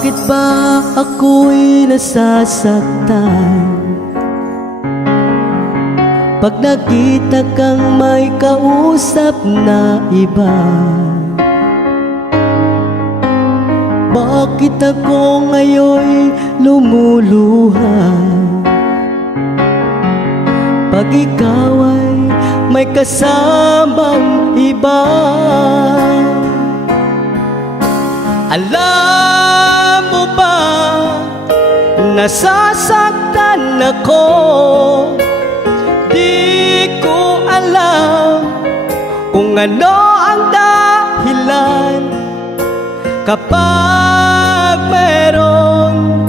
Bakit ba ako'y nasasaktan pag nakita kang may kausap na iba? Bakit ako ngayon'y lumuluha pag ikaw ay may kasamang iba? Alam mo ba, nasasaktan ako. Di ko alam kung ano ang dahilan. Kapag meron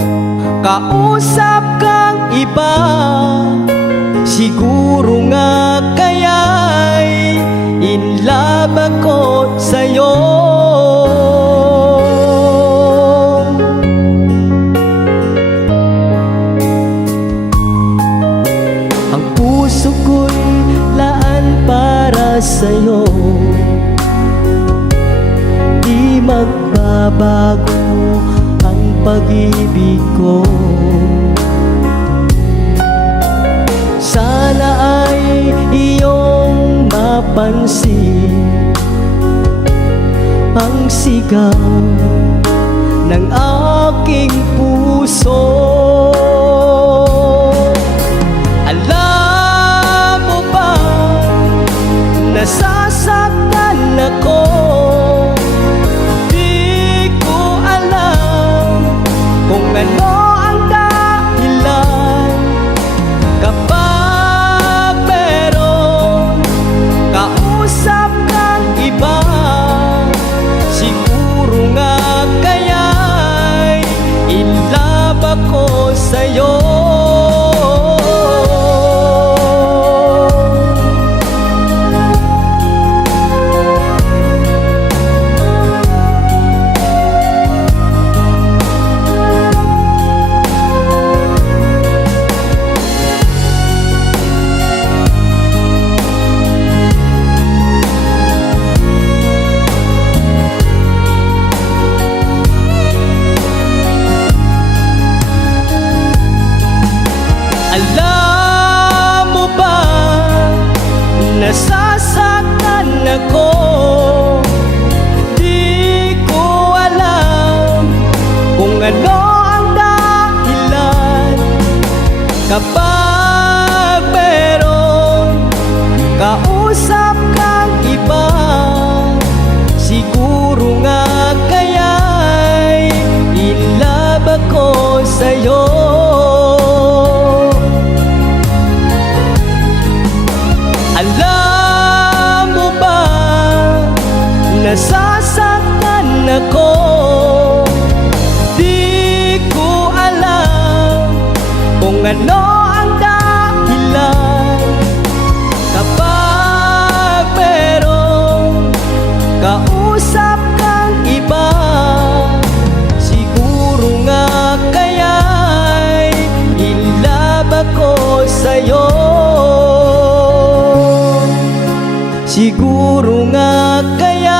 kausap kang iba, siguro nga kaya'y in love ako sa'yo. Ang puso ko'y laan para sa'yo, di magbabago ang pag-ibig ko. Sana ay iyong mapansin ang sigaw ng aking puso. Alam mo ba, nasasaktan ako. Di ko alam kung ano ang dahilan. Kapag meron kausap kang iba, siguro nga kaya'y in love ako sa'yo. Alam mo ba, nasasaktan ako. Di ko alam kung ano ang dahilan. Kapag meron kausap kang iba, siguro nga kaya'y in love ako sa'yo. Alam mo ba, nasasaktan ako. Di ko alam kung ano ang dahilan. Kapag meron kausap kang iba, siguro nga kaya'y in love ako sa'yo. Siguro nga kaya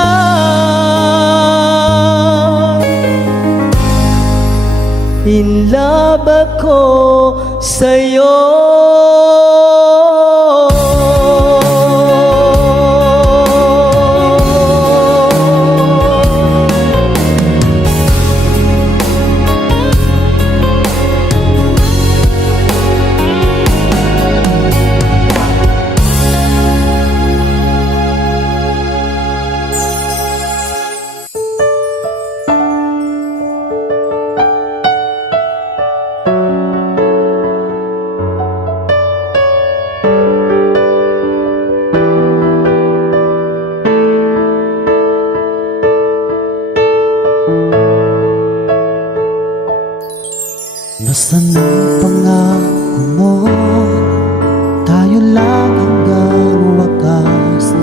in love ako sa'yo. Nasaan ang pangako mo? Tayo lang hanggang wakas.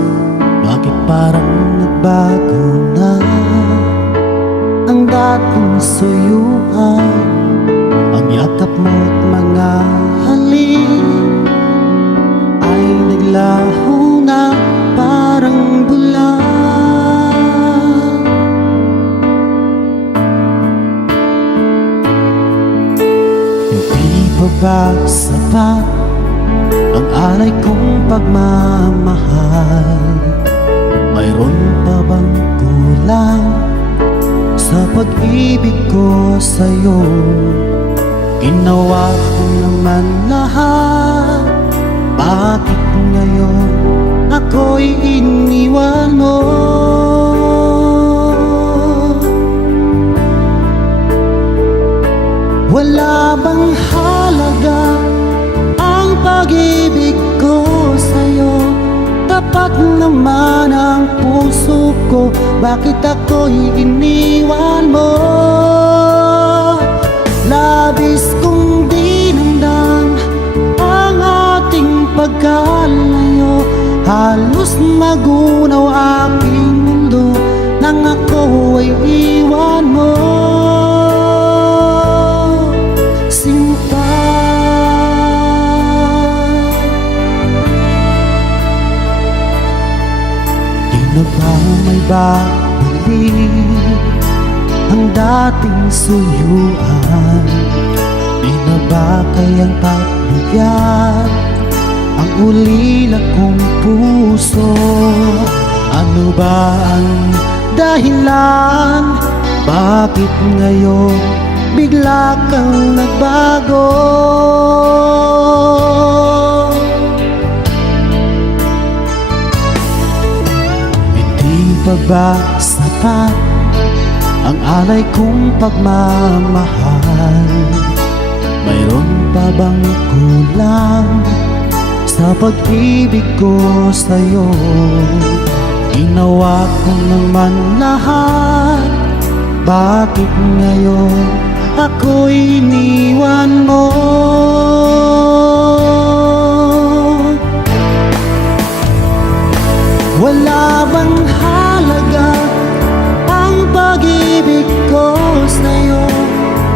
Bakit parang nagbago na ang dating suyuan? Ang yakap mo't mga halik ay naglaho na parang bulan. ba sapat ang alay kong pagmamahal? Mayroon pa bang kulang sa pag-ibig ko sa'yo? Ginawa ko naman lahat, bakit ngayon ako'y iniwan mo? Wala bang halaga ang pag-ibig ko sa'yo? Tapat naman ang puso ko, bakit ako'y iniwan mo? Labis kong dinamdam ang ating pagkalayo, halos magunaw aking mundo nang ako ay iwan mo. Sinta, di na ba may babalik ang dating suyuan? Di na ba kayang pagbigyan ang ulila kong puso? Ano ba ang dahilan? Bakit ngayon bigla kang nagbago? Hindi pa ba sapat ang alay kong pagmamahal? Mayroon pa bang kulang sa pag-ibig ko sa'yo? Ginawa ko naman lahat, bakit ngayon ako'y iniwan mo? Wala bang halaga ang pag-ibig ko sa'yo?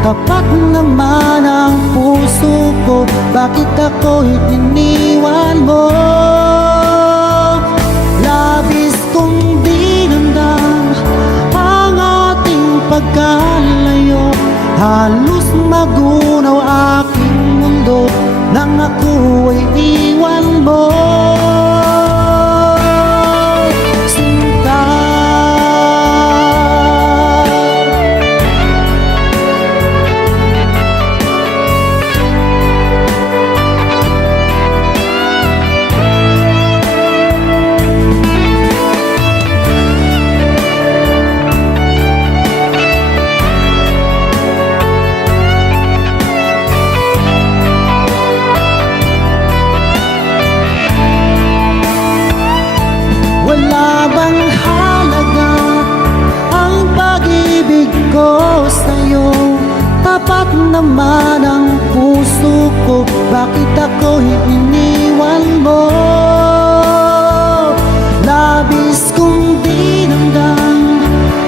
Tapat naman ang puso ko, bakit ako'y iniwan mo? Labis kong dinamdam ang ating pagkalayo, halos magunaw aking mundo nang ako ay iwan mo. Sinta, wala bang halaga ang pag-ibig ko sa'yo? Tapat naman ang puso ko, bakit ako'y iniwan mo? Labis kong dinamdam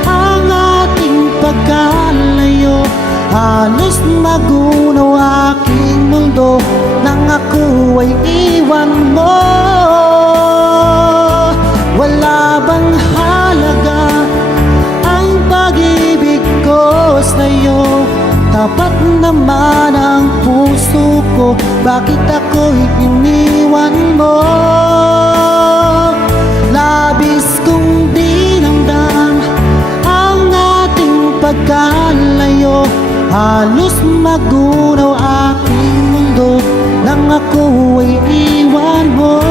ang ating pagkalayo, halos magunaw aking mundo nang ako ay iwan mo. Wala bang halaga ang pag-ibig ko sa'yo? Tapat naman ang puso ko, bakit ako'y iniwan mo? Labis kong dinamdam ang ating pagkalayo, halos magunaw aking mundo nang ako ay iwan mo.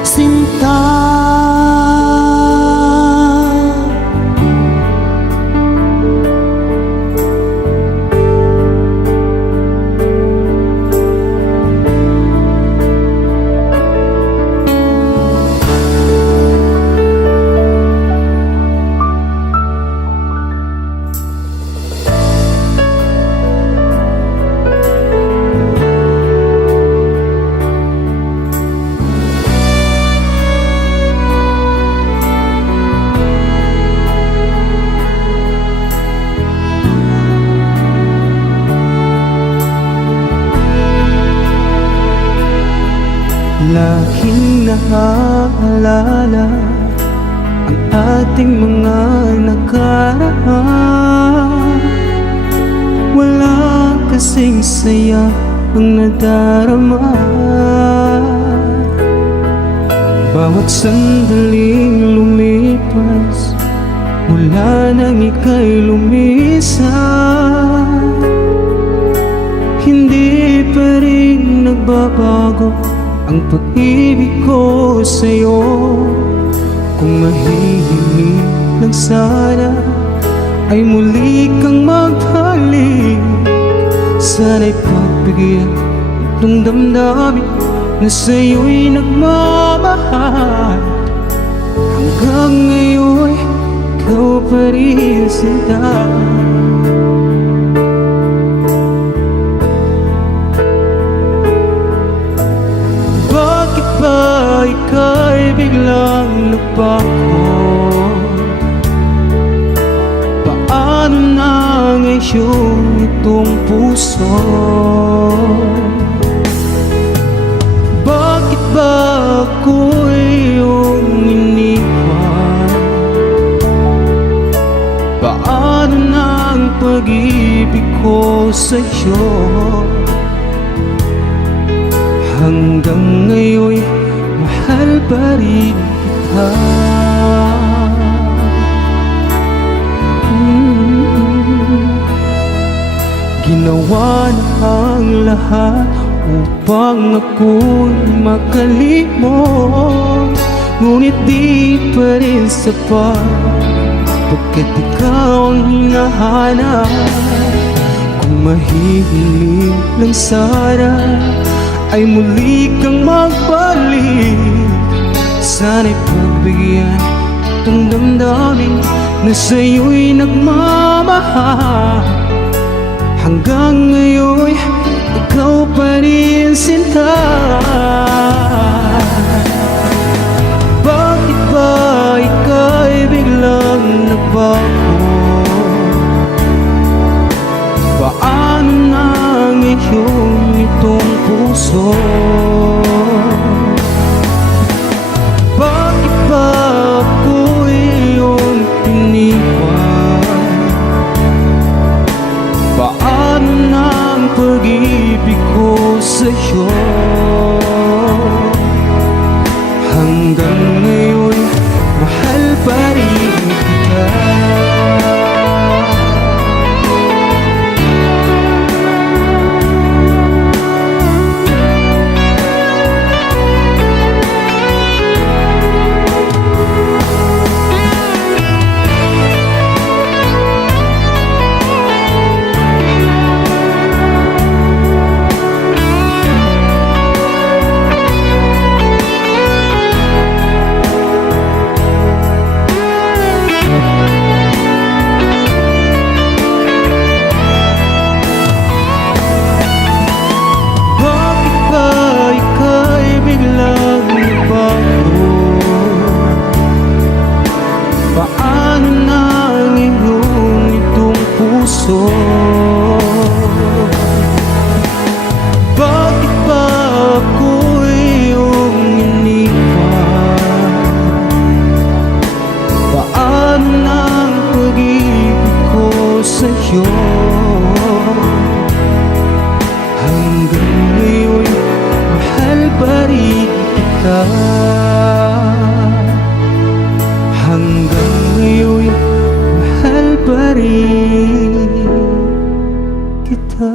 Sinta, laging naaalala ang ating mga nakaraan. Wala kasing saya ang nadarama. Bawat sandaling lumipas, mula nang ika'y lumisan, hindi pa rin nagbabago ang pag-ibig ko sa'yo. Kung mahihiling lang sana ay muli kang magbalik, sana'y pagbigyan itong damdamin na sa'yo'y nagmamahal. Hanggang ngayon, ikaw pa rin sinta. Bakit ba ika'y biglang nagbago? Paano na ngayon itong puso? Bakit ba ako'y iyong iniwan? Paano na ang pag-ibig ko sa'yo? Hanggang ngayon, mahal pa rin kita. Ginawa na ang lahat upang ako'y makalimot, ngunit di pa rin sapat, pagkat ikaw ang hinahanap. Kung mahihiling lang sana ay muli kang magbalik, sana'y pagbigyan itong damdamin na sa'yo'y nagmamahal. Hanggang ngayon, ikaw pa rin sinta. Bakit ba ika'y biglang nagbago? Paano na ngayon itong puso? Bakit ba ako'y iyong iniwan? Paano na ang pag-ibig ko sa'yo? Hanggang ngayon, mahal pa rin kita. Paano na ngayon itong puso? Bakit ba ako'y iyong iniwan? Paano na ang pag-ibig ko sa'yo? Hanggang ngayon, mahal pa rin kita. Hanggang ngayon, mahal pa rin kita.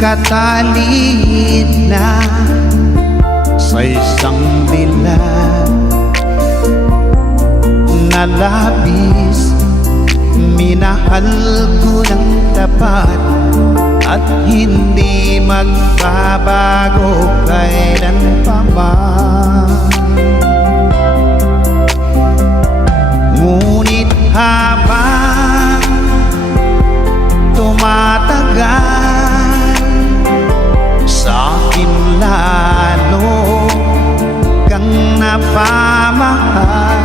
nagkataliid na sa isang dilag na labis. Minahal ko ng tapat at hindi magbabago kailan pa man. Ngunit habang tumatagal, sa akin lalo kang napamahal.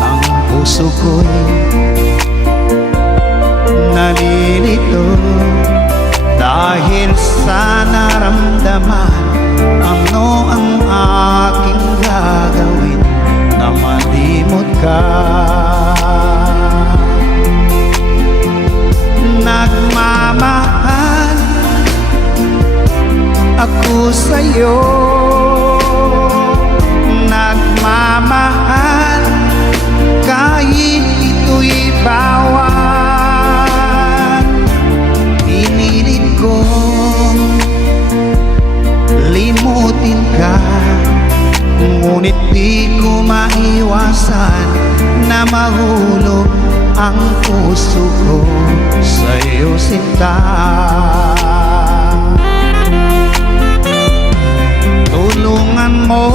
Ang puso ko'y nalilito dahil sa naramdaman. Ano ang aking gagawin na malimot ka? Nagmamahal ako sa'yo, nagmamahal kahit ito'y bawal. Pinilit kong limutin ka, ngunit di ko maiwasan na mahulog ang puso ko sa'yo, sinta. Tulungan mo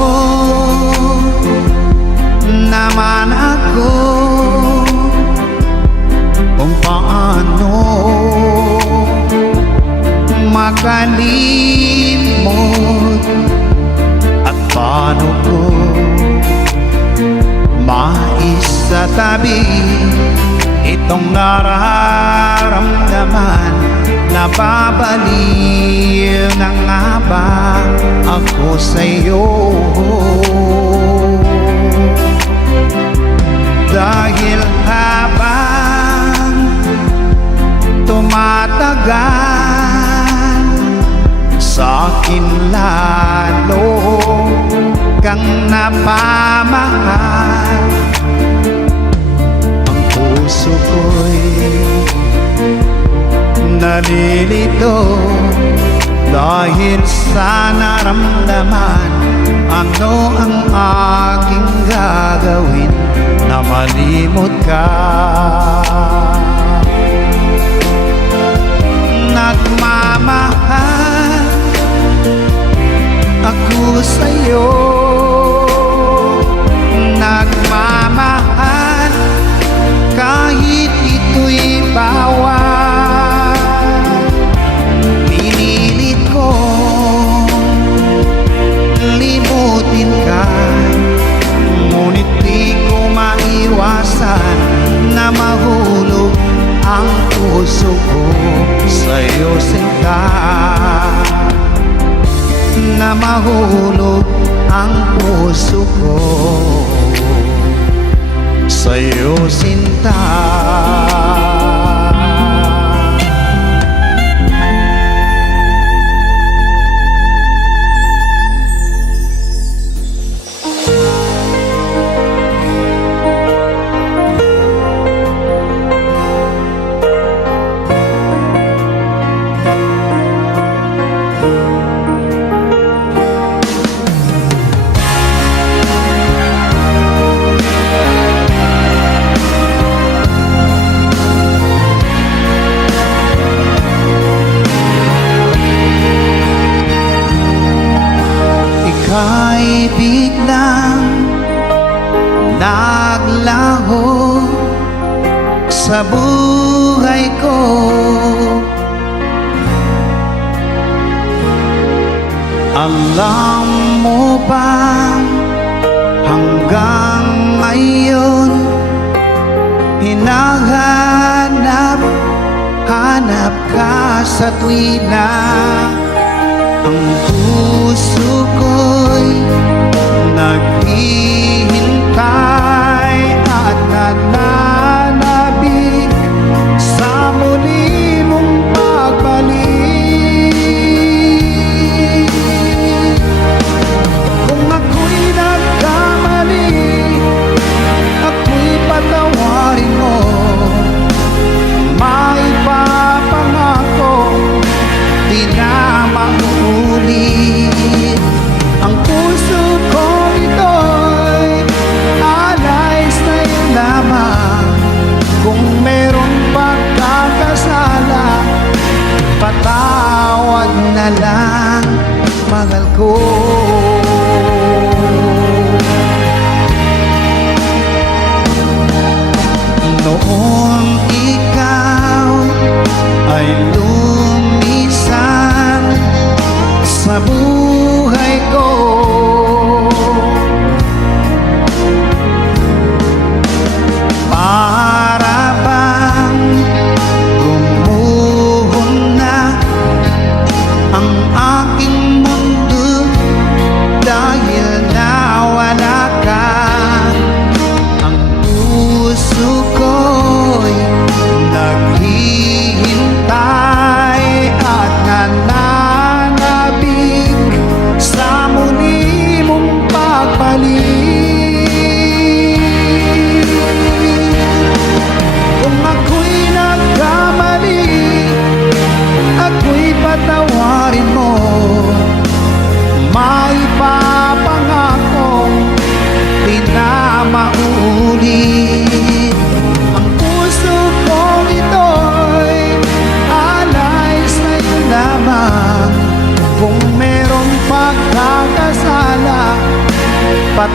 naman ako kung paano makalimot at paano ko maisatabi itong nararamdaman. Nababaliw na nga ba ako sa'yo? Dahil habang tumatagal, sa akin lalo kang napamahal. Ang puso ko'y nalilito dahil sa naramdaman. Ano ang aking gagawin na malimot ka? Nagmamahal ako sa'yo, nagmamahal kahit ito'y bawal. Pinilit ko limutin ka, ngunit di ko maiwasan na mahulog ang puso ko sa'yo, sinta. Na mahulog ang puso ko sa'yo, sinta. Ika'y biglang naglaho sa buhay ko. Alam mo ba hanggang ngayon hinahanap ka sa tuwina. Ang puso ko'y naghihintay at nananabik sa muli mong pagbalik. Kung ako'y nagkamali, ako'y patawarin mo. Maipapangako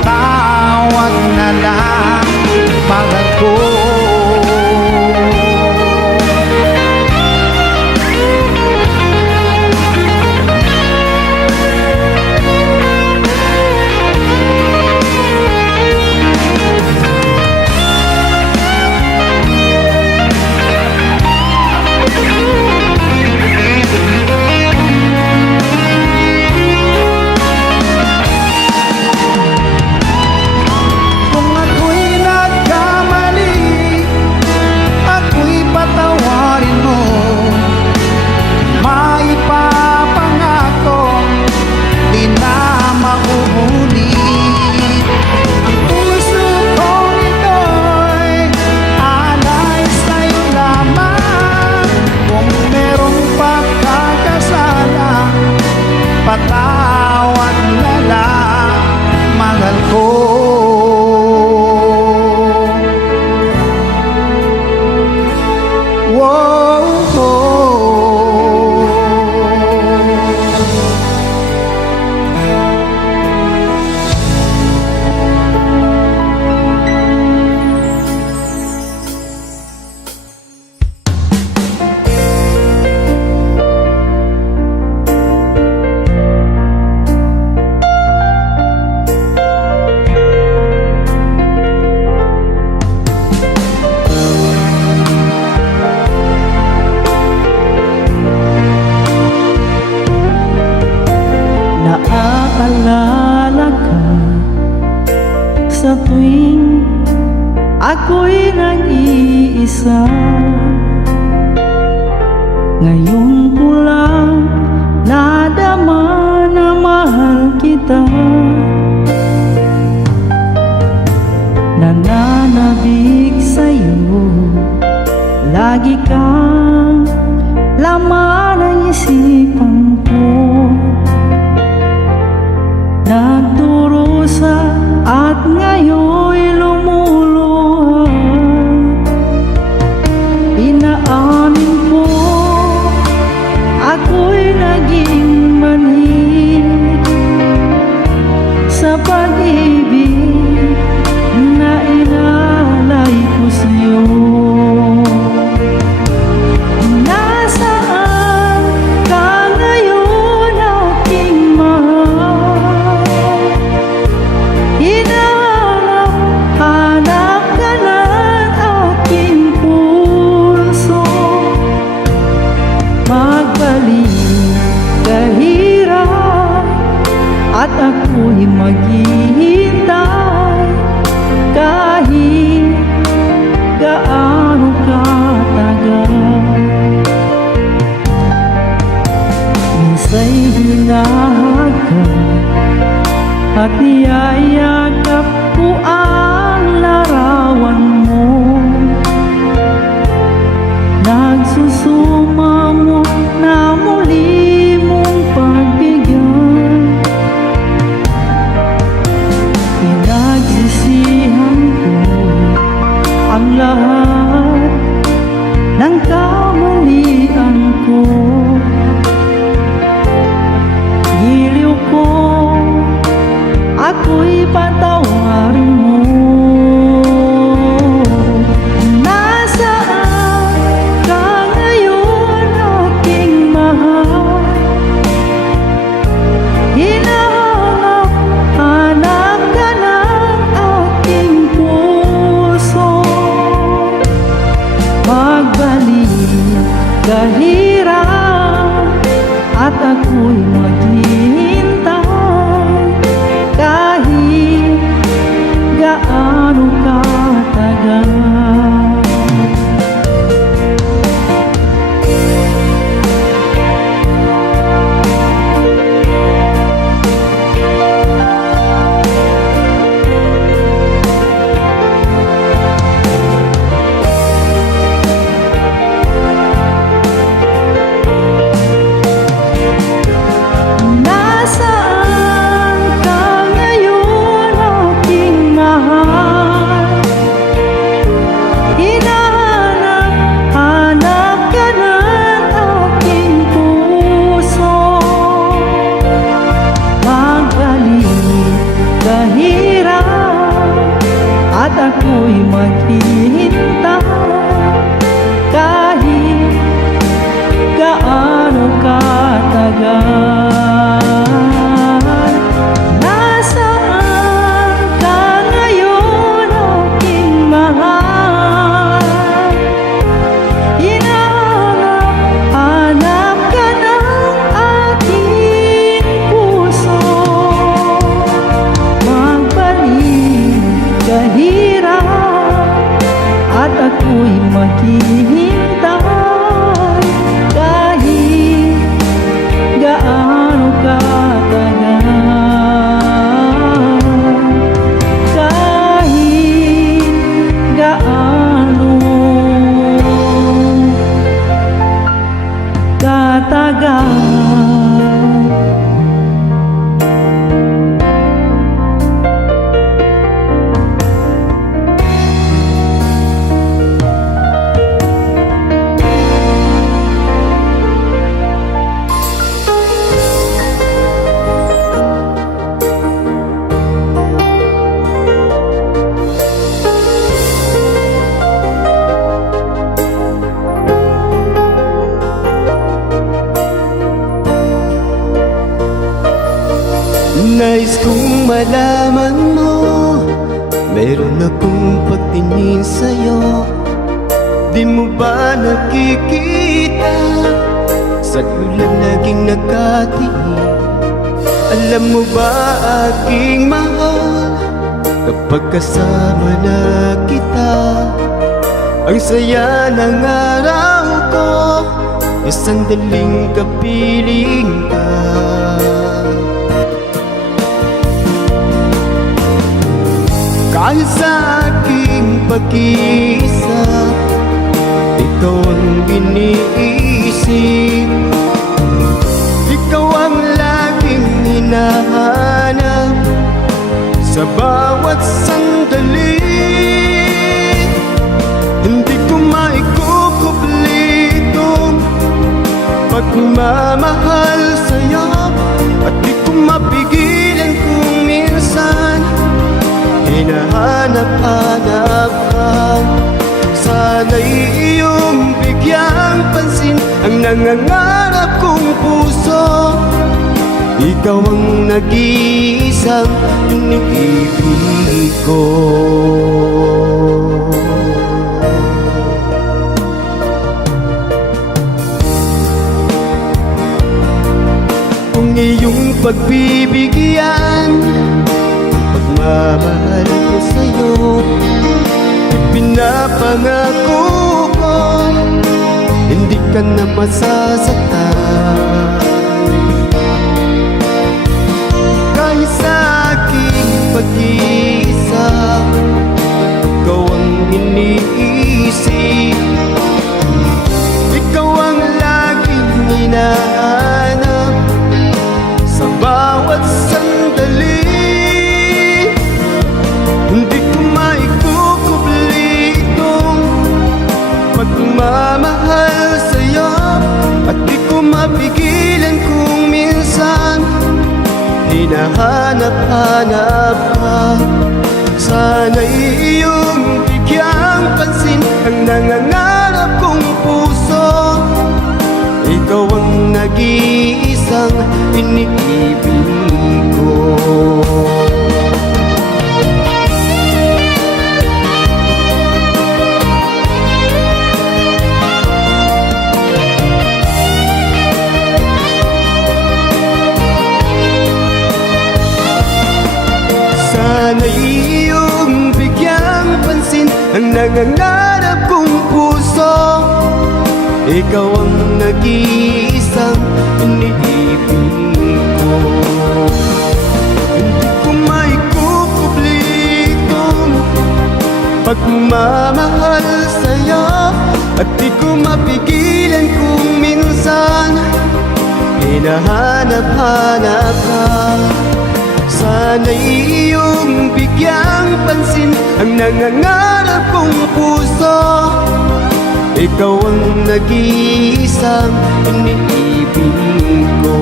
patawad na lang, mahal ko. Kung ako'y nagkamali, ako'y patawarin mo. Maipapangako, di na mauulit. Ang puso kong ito'y alay sa'yo lamang. Kung merong pagkakasala, patawad na lang, mahal ko. Naaalala ka sa tuwing ako'y nag-iisa. Ngayon ko lang nadama na mahal kita. Nananabik sa'yo, lagi kang laman ng isipan ko. Nagdurusa at ngayon'y lumuluha. Inaamin ko, ako'y naging mali sa pag-ibig na inalay ko sa'yo. Nasaan ka ngayon, aking mahal? Hinahanap ka ng aking puso. Magbalik kahirap at ako'y maghihintay kahit gaano katagal. Minsa'y hinahagan at niyayakap ko ang larawan mo. Nagsusumamo na muli mong pagbigyan. Pinagsisihan ko ang lahat ng kamalian ko. Giliw ko, ako'y patawarin mo. Nasaan ka ngayon, at ako'y maghihintay kahit gaano katagal. Nasaan ka ngayon, aking mahal? Hinahanap ka ng aking puso. Magbalik kahirap at ako'y maghihintay kahit gaano katagal, kahit gaano katagal. Nais kong malaman mo, meron akong pagtingin sa'yo. Di mo ba nakikita, sa ulan naging nakatingin? Alam mo ba aking mahal, kapag kasama na kita, ang saya ng araw ko, yung sandaling kapiling ka. Kahit sa aking pag-iisa, ikaw ang iniisip, ikaw ang laging hinahanap sa bawat sandali. Hindi ko maikukubli itong pagmamahal sa'yo, at di ko mapigilan kung minsan hinahanap-hanap ka. Sana'y iyong bigyang pansin ang nangangarap kong puso. Ikaw ang nag-iisang iniibig ko. Kung iyong pagbibigyan, pagmamahal ko sa'yo, ipinapangako ko, hindi ka na masasaktan. Kahit sa aking pag-iisa, ikaw ang iniisip, ikaw ang laging hinahanap sa bawat sandali. Hindi ko maikukubli itong pagmamahal sa'yo, at di ko mapigilan kung minsan hinahanap-hanap ka. Sana'y iyong bigyang pansin ang nangangarap kong puso. Ikaw ang nag-iisang iniibig ko. Sana'y iyong bigyang pansin ang nangangarap kong puso. Ikaw ang nag-iisang iniibig ko. Hindi ko maikukubli itong pagmamahal sa'yo, at di ko mapigilan kung minsan hinahanap-hanap ka. Sana'y iyong bigyang pansin ang nangangarap kong puso. Ikaw ang nag-iisang iniibig ko.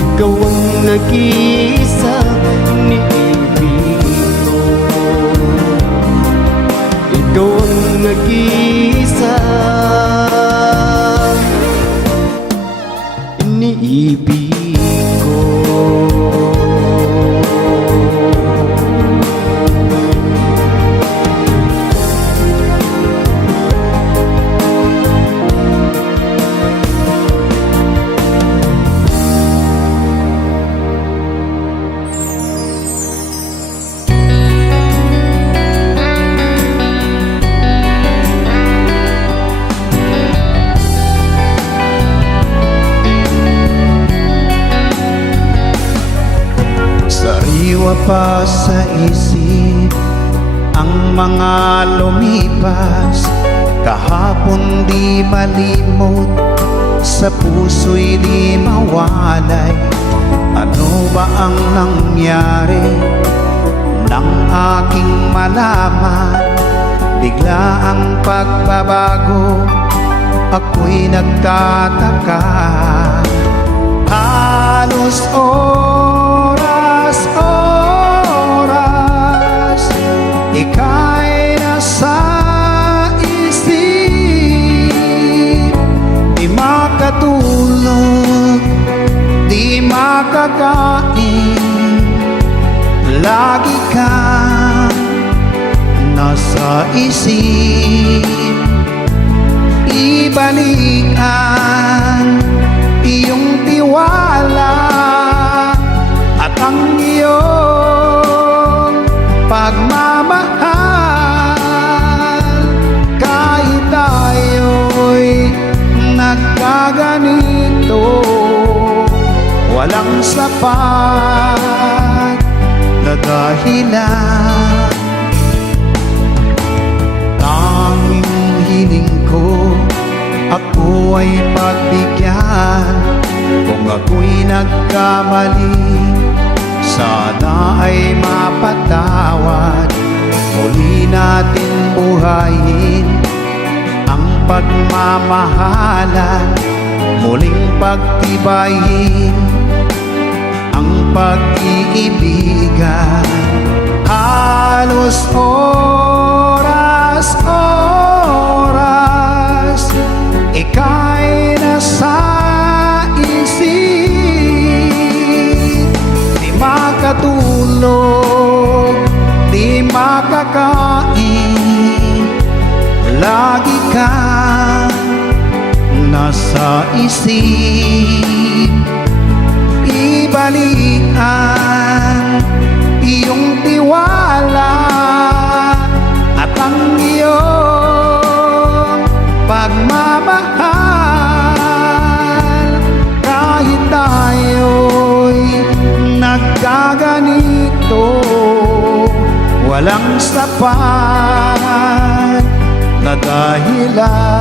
Ikaw ang nag-iisang iniibig ko. Sariwa pa sa isip ang mga lumipas, kahapon di malimot, sa puso'y di mawalay. Ano ba ang nangyari nang aking malaman? Bigla ang pagbabago, ako'y nagtataka. Halos oras, ika'y nasa isip. Di makatulog, di makakain, lagi kang nasa isip. Ibalik ang iyong tiwala at ang iyong pagmamahal. Kahit tayo'y nagkaganito, walang sapat na dahilan. Tanging hiling ko, ako ay pagbigyan. Kung ako'y nagkamali, sana ay mapatawad. Muli natin buhayin ang pagmamahalan, muling pagtibayin ang pag-iibigan. Halos oras, ika'y nasa isip. Di makatulog, di makakain, lagi kang nasa isip. Ibalik ang iyong tiwala at ang iyong pagmamahal. Kahit tayo'y nagkaganito, walang sapat na dahilan.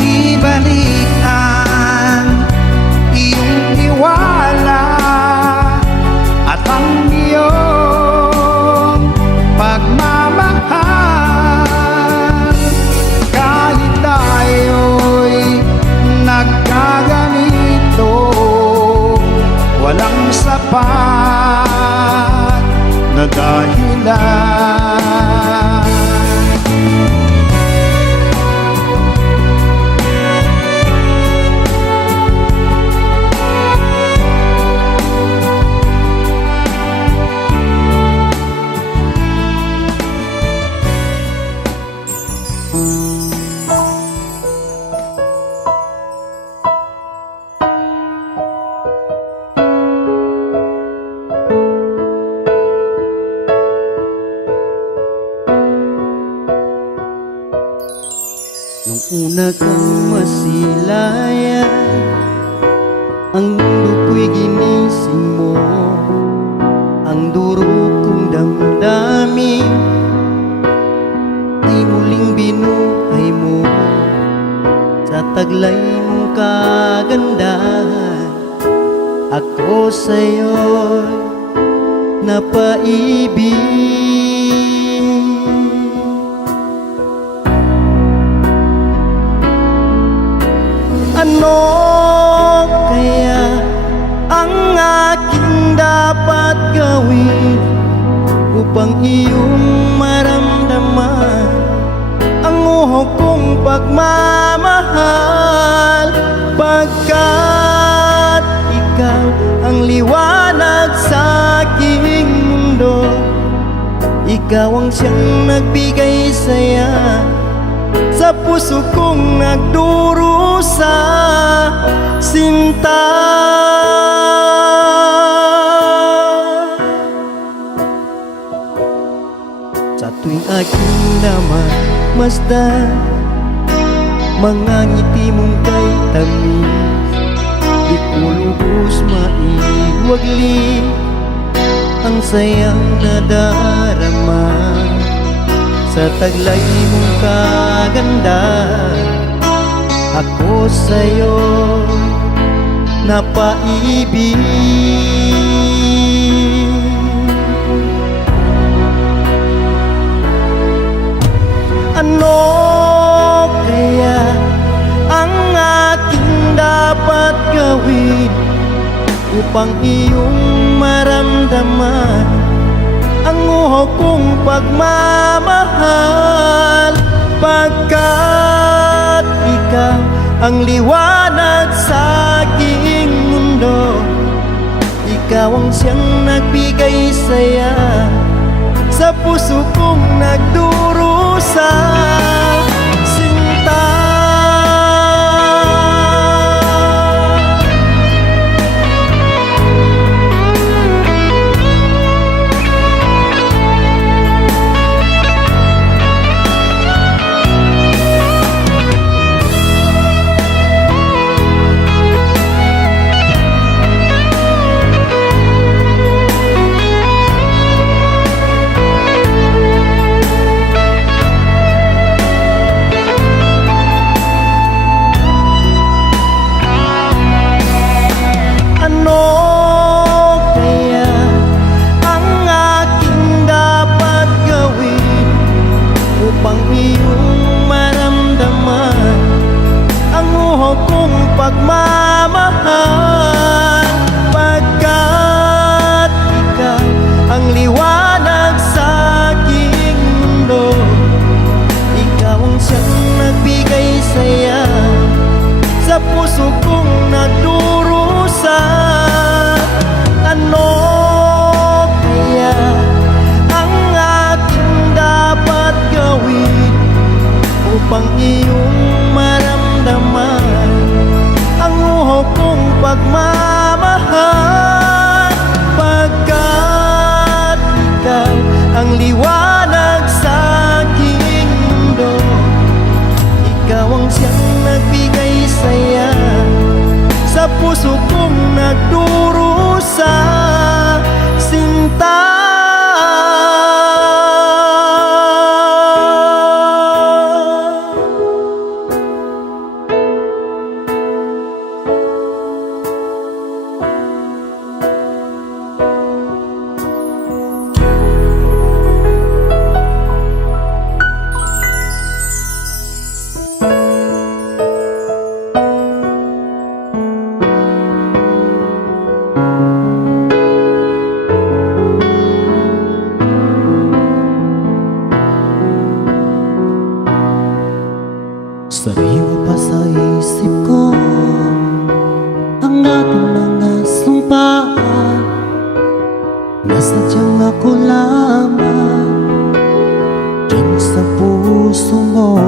Ibalik ang iyong tiwala at ang iyong pagmamahal. Kahit tayo'y nagkaganito, walang sapat na dahilan. Nung una kang masilayan, ang mundo ko'y ginising mo. Ang duro kong damdamin ay muling binuhay mo. Sa taglay mong kagandahan, ako sa'yo'y napaibig. Ano kaya ang aking dapat gawin upang iyong maramdaman ang uhok kong pagmamahal? Pagkat ikaw ang liwanag sa aking mundo, ikaw ang siyang nagbigay saya sa puso kong nagdurusa, sinta. Sa tuwing aking namasdan mga ngiti mong kay tamis, di ko lubos maiwagli ang sayang nadarama. Sa taglay mong kaganda, ako sa'yo napaibig. Ano kaya ang aking dapat gawin upang iyong maramdaman ang uho kong pagmamahal? Pagkat ikaw ang liwanag sa aking mundo, ikaw ang siyang nagbigay saya sa puso kong nagdurusa. Sinta, upang iyong maramdaman ang uho kong pagmamahal. Pagkat ikaw ang liwanag sa aking mundo, ikaw ang siyang nagbigay saya sa puso kong nagdurusa. Ano kaya ang aking dapat gawin upang iyong maramdaman ang uho kong pagmamahal? Pagkat ikaw ang liwanag sa aking mundo, ikaw ang siyang nagbigay saya sa puso kong nagdurusa. Sinta, sariwa pa sa isip ko ang ating mga sumpaan, nasadyang ako lamang dyan sa puso mo.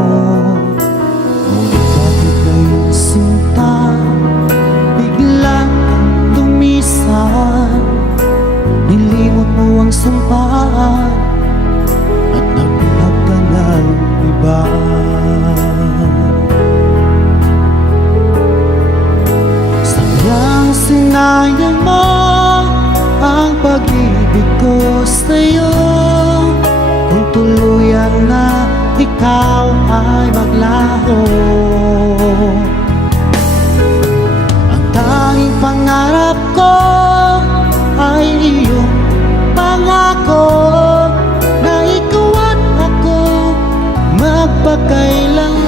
Ngunit bakit ngayong sinta biglang lumisan? Nilimot mo ang sumpaan at nagbilag ka ng iba. Sinayang mo ang pag-ibig ko sa'yo kung tuluyan na ikaw ay maglaho. Ang tanging pangarap ko ay iyong pangako na ikaw at ako magpakailanman.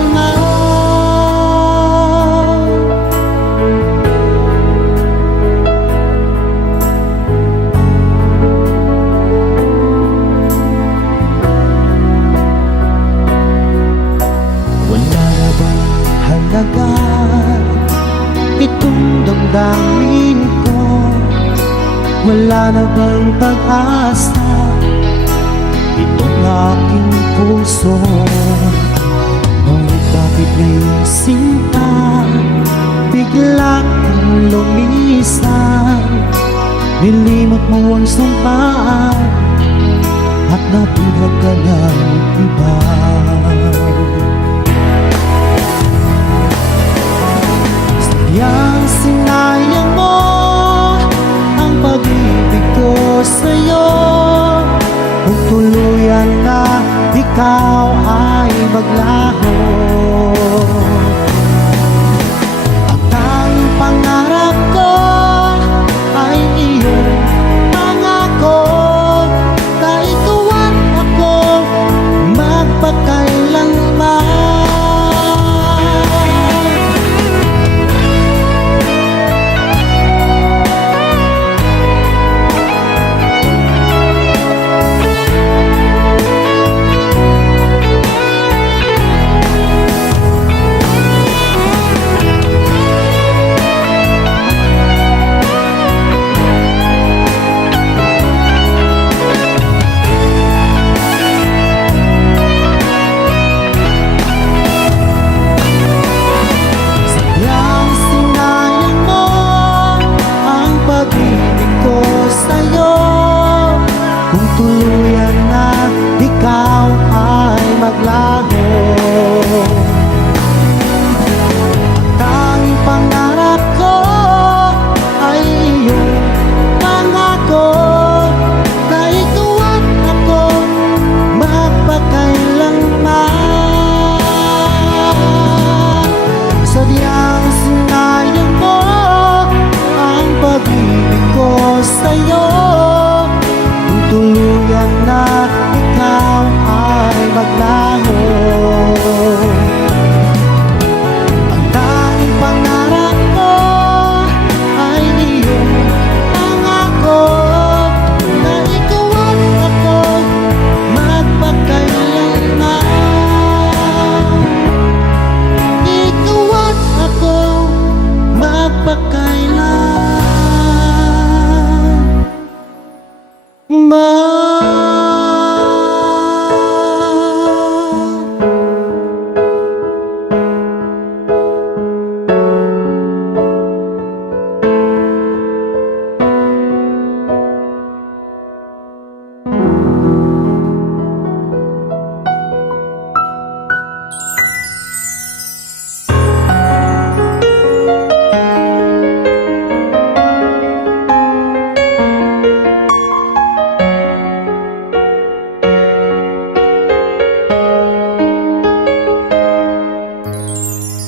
Itong damdamin ko, wala na bang pag-asa itong aking puso? Ngunit bakit ngayong sinta bigla kang lumisan? Nilimot mo ang sumpaan at nabulag ka na ikaw ay maglaho. Ang tanging pangarap ko ay iyong pangako, na ikaw at ako magpakailanman. Sadyang sinayang mo ang pag-ibig ko sa'yo, kung tuluyan na ikaw ay maglaho. Ang tanging pangarap ko ay iyong pangako, na ikaw at ako magpakailanman. Sadyang sinayang mo ang pag-ibig ko sa'yo, kung tuluyan na ikaw ay maglaho. Ang tanging pangarap ko ay iyong pangako, na ikaw at ako magpakailanman. Ikaw at ako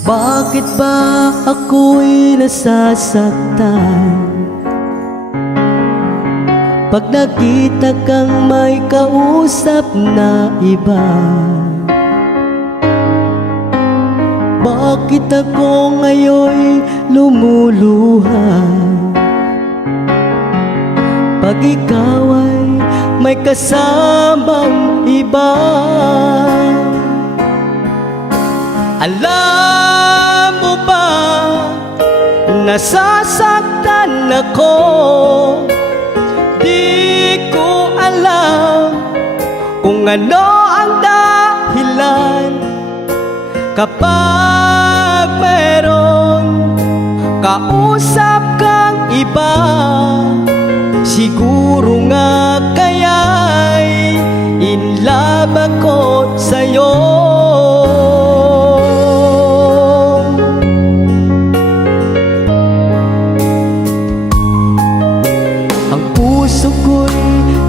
Bakit ba ako'y nasasaktan pag nakita kang may kausap na iba? Bakit ako ngayon'y lumuluha pag ikaw ay may kasamang iba? Alam mo ba, nasasaktan ako. Di ko alam kung ano ang dahilan. Kapag meron kausap kang iba, siguro nga kaya'y in love ako sa'yo. Ang puso ko'y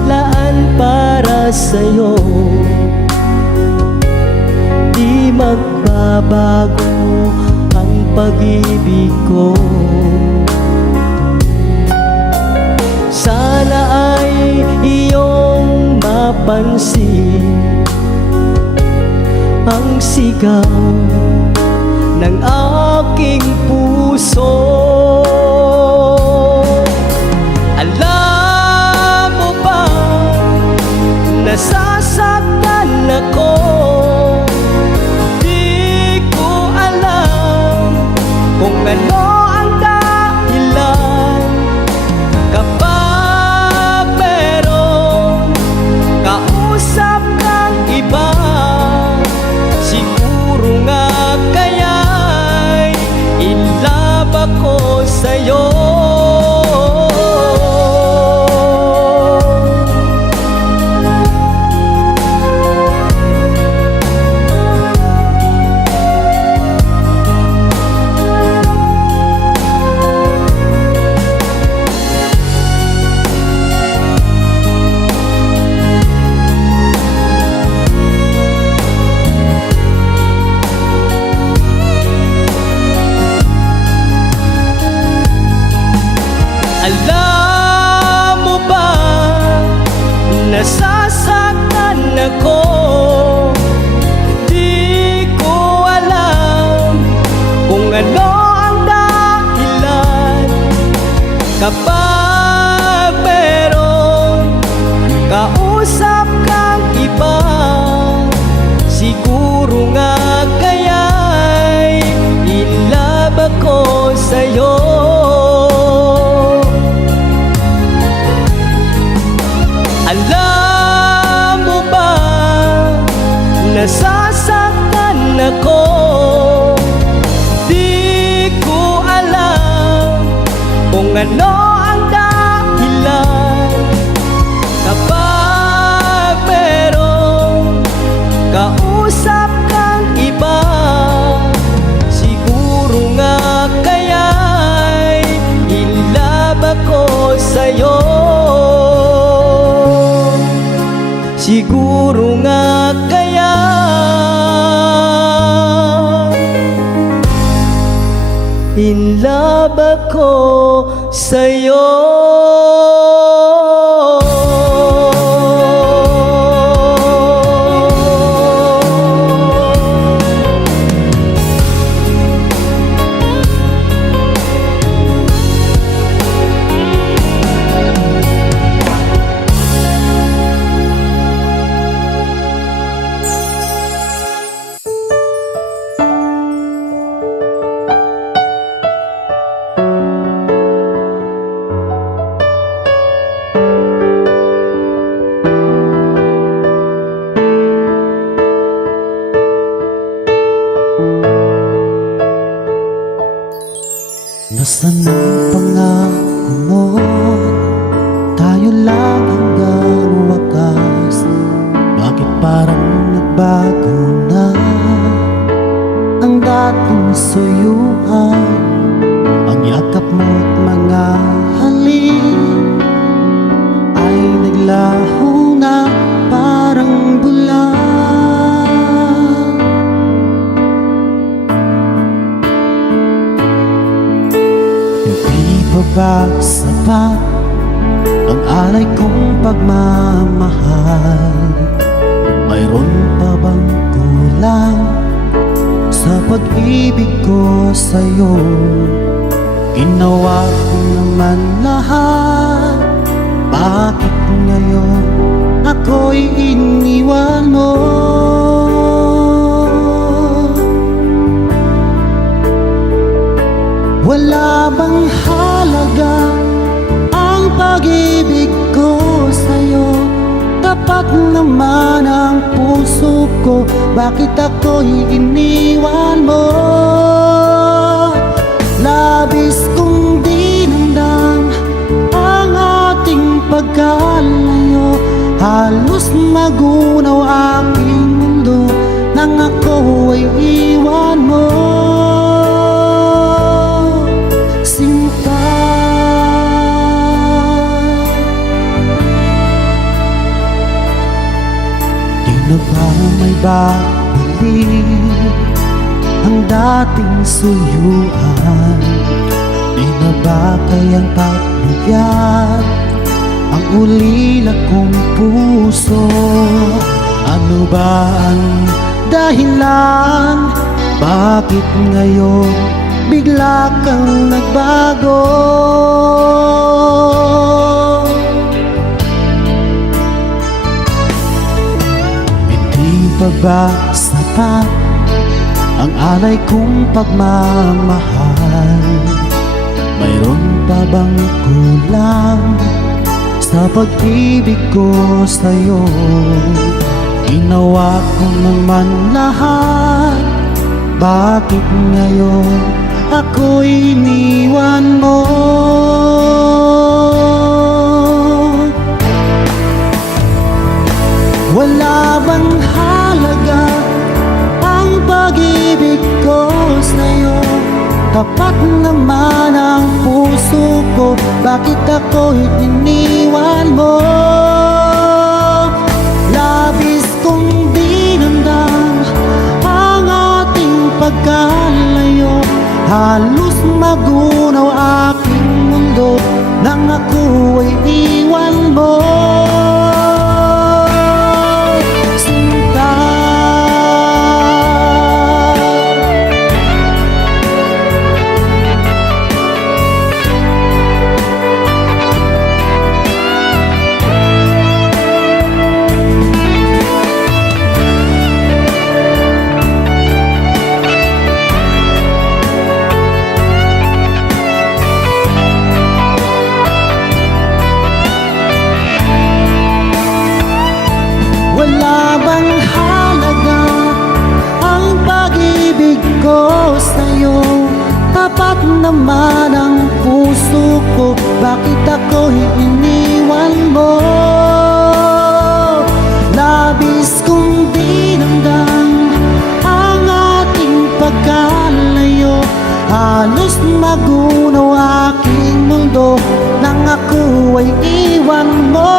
laan para sa'yo, di magbabago ang pag-ibig ko. Sana ay iyong mapansin ang sigaw ng aking puso. Alam mo ba, nasasaktan ako. Di ko alam kung ano ang dahilan. Kapag merong kausap kang iba, siguro nga kaya'y in love ako kausap kang iba, siguro nga kaya'y in love ako sa'yo. Alam mo ba, nasasaktan ako. Di ko alam kung ano ang dahilan. Kapag merong kausap kang iba, siguro nga kaya'y in love ako sa'yo. Siguro nga kaya in love ako sa'yo. Nasaan ang pangako mo? Tayo lang hanggang wakas. Bakit parang nagbago na ang dating suyuan? Ang yakap mo't mga halik ay naglaho na parang bulan. Ba sapat ang alay kong pagmamahal? Mayroon pa bang kulang sa pag-ibig ko sa'yo? Ginawa ko naman lahat, bakit ngayon ako'y iniwan mo? Wala bang halaga ang pag-ibig ko sa'yo? Tapat naman ang puso ko, bakit ako'y iniwan mo? Labis kong dinamdam ang ating pagkalayo. Halos magunaw aking mundo nang ako ay iwan mo. Na ba may babalik ang dating suyuan? Di na ba kayang pagbigyan ang ulila kong puso? Ano ba ang dahilan? Bakit ngayon bigla kang nagbago? Pa ba sapat ang alay kong pagmamahal? Mayroon pa bang kulang sa pag-ibig ko sa'yo? Ginawa ko naman lahat, bakit ngayon ako'y iniwan mo? Wala bang halaga ang pag-ibig ko sa'yo? Tapat naman ang puso ko, bakit ako'y iniwan mo? Labis kong dinamdam ang ating pagkalayo. Halos magunaw aking mundo nang ako ay iwan mo. pag-ibig ko sa'yo, tapat naman ang puso ko. Bakit ako'y iniwan mo? Labis kong dinamdam ang ating pagkalayo. Halos magunaw aking mundo nang ako ay iwan mo.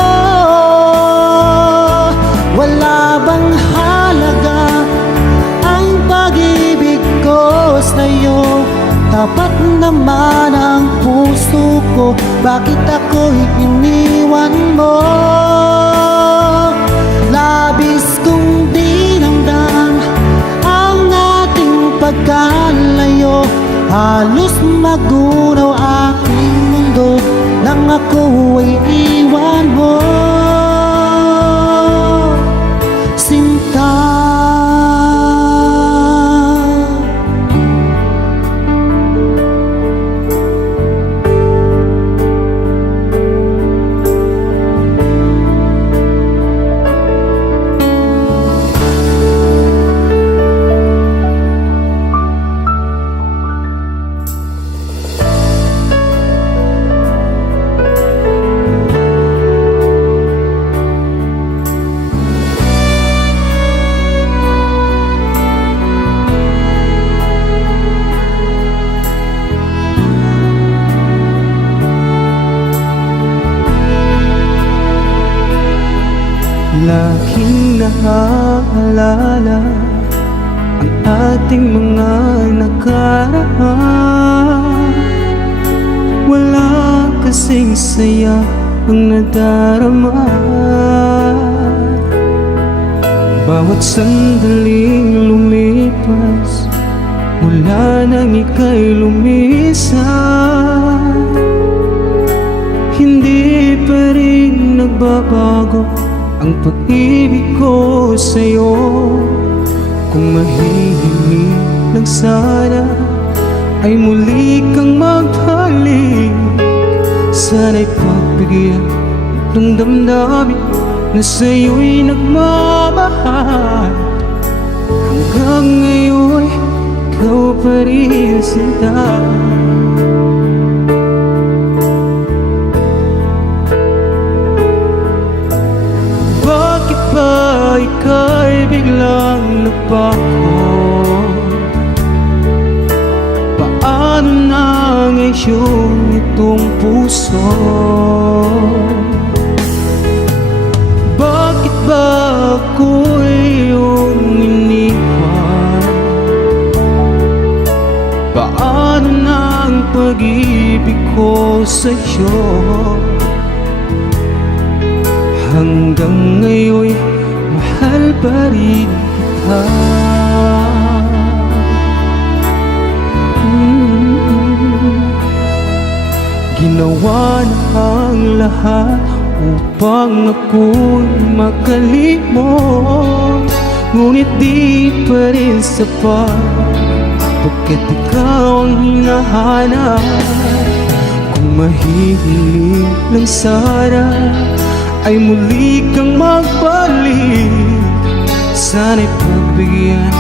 Wala bang halaga ang pag-ibig ko sa'yo? Tapat naman ang puso ko. Bakit ako'y iniwan mo? Labis kong dinamdam ang ating pagkalayo. Halos magunaw aking mundo nang ako ay iwan mo, sinta. Laging naaalala ang ating mga nakaraan. Wala kasing saya ang nadarama. Bawat sandaling lumipas mula nang ika'y lumisan, hindi pa rin nagbabago ang pag-ibig ko sa'yo. Kung mahihiling lang sana ay muli kang magbalik. Sana'y pagbigyan itong damdamin na sa'yo'y nagmamahal. Hanggang ngayon ikaw pa rin, sinta. Ika'y biglang nagbago? Paano na ngayon itong puso? Bakit ba ako'y iyong iniwan? Paano na ang pag-ibig ko sa'yo? Hanggang ngayon mahal pa rin kita. Ginawa na ang lahat upang ako'y makalimot, ngunit di pa rin sapat, pagkat ikaw ang hinahanap. Kung mahihiling lang sana ay muli kang magbalik. Sana'y pagbigyan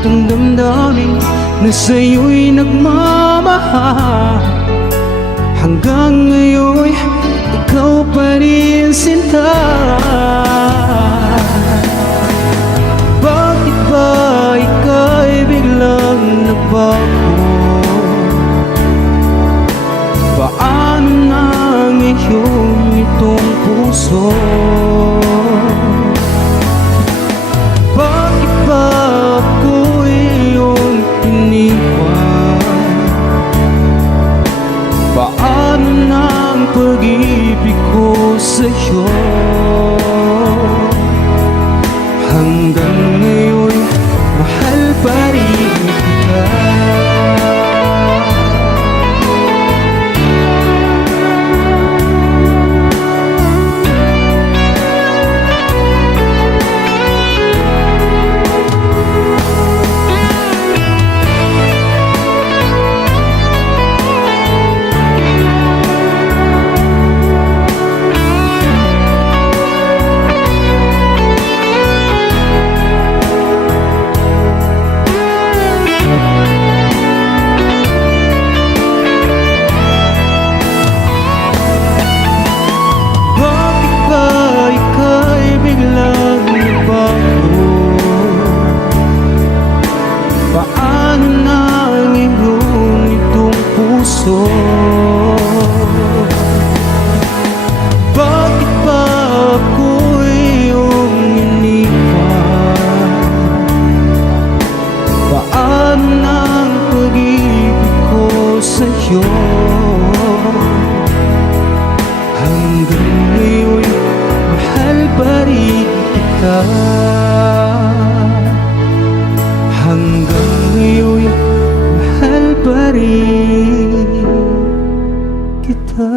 itong damdamin na sa'yo'y nagmamahal. Hanggang ngayon ikaw pa rin, sinta. Bakit ba ika'y biglang nagbago? Paano na ngayon itong puso? Bakit ba ako'y iyong iniwan? Paano na ang pag-ibig ko sa'yo? kita. Hanggang ngayon, mahal pa rin kita.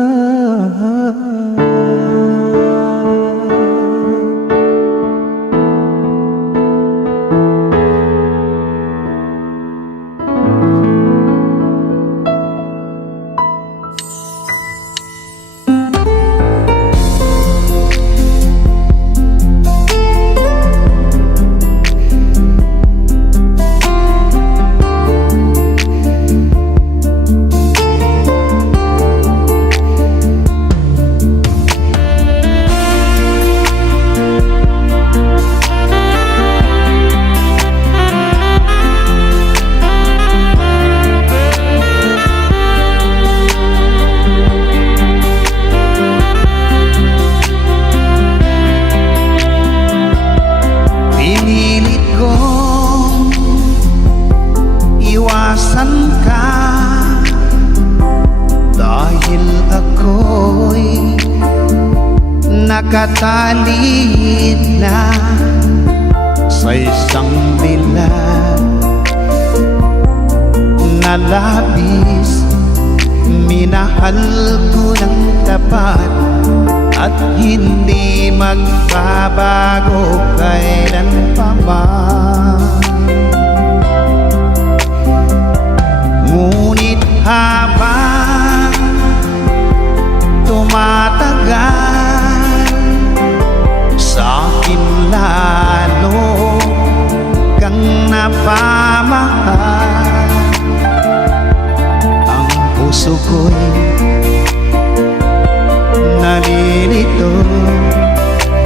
Pinilit kong iwasan ka dahil ako'y nakatalid na sa isang dilag na labis. Minahal ko ng tapat at hindi magbabago kailan pa man. Ngunit habang tumatagal, sa akin lalo kang napamahal. Ang puso ko'y nalilito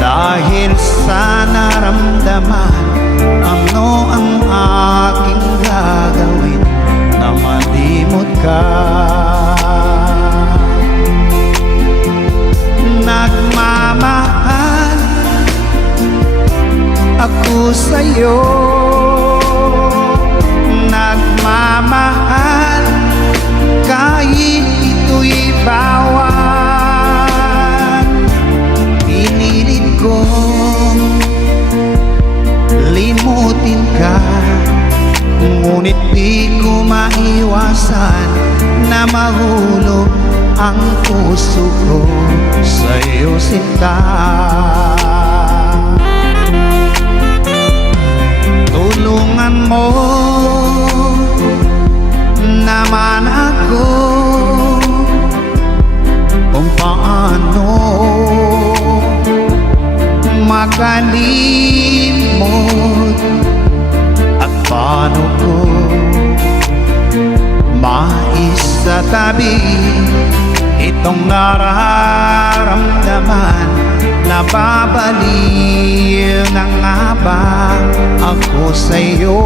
dahil sa naramdaman. Ano ang aking gagawin na malimot ka? Nagmamahal ako sa'yo, nagmamahal kahit ito'y bawal. Pinilit kong limutin ka, ngunit di ko maiwasan na mahulog ang puso ko sa'yo, sinta. Tulungan mo naman ako kung paano makalimot at paano ko maisatabi itong nararamdaman. Nababaliw na nga ba ako sa'yo?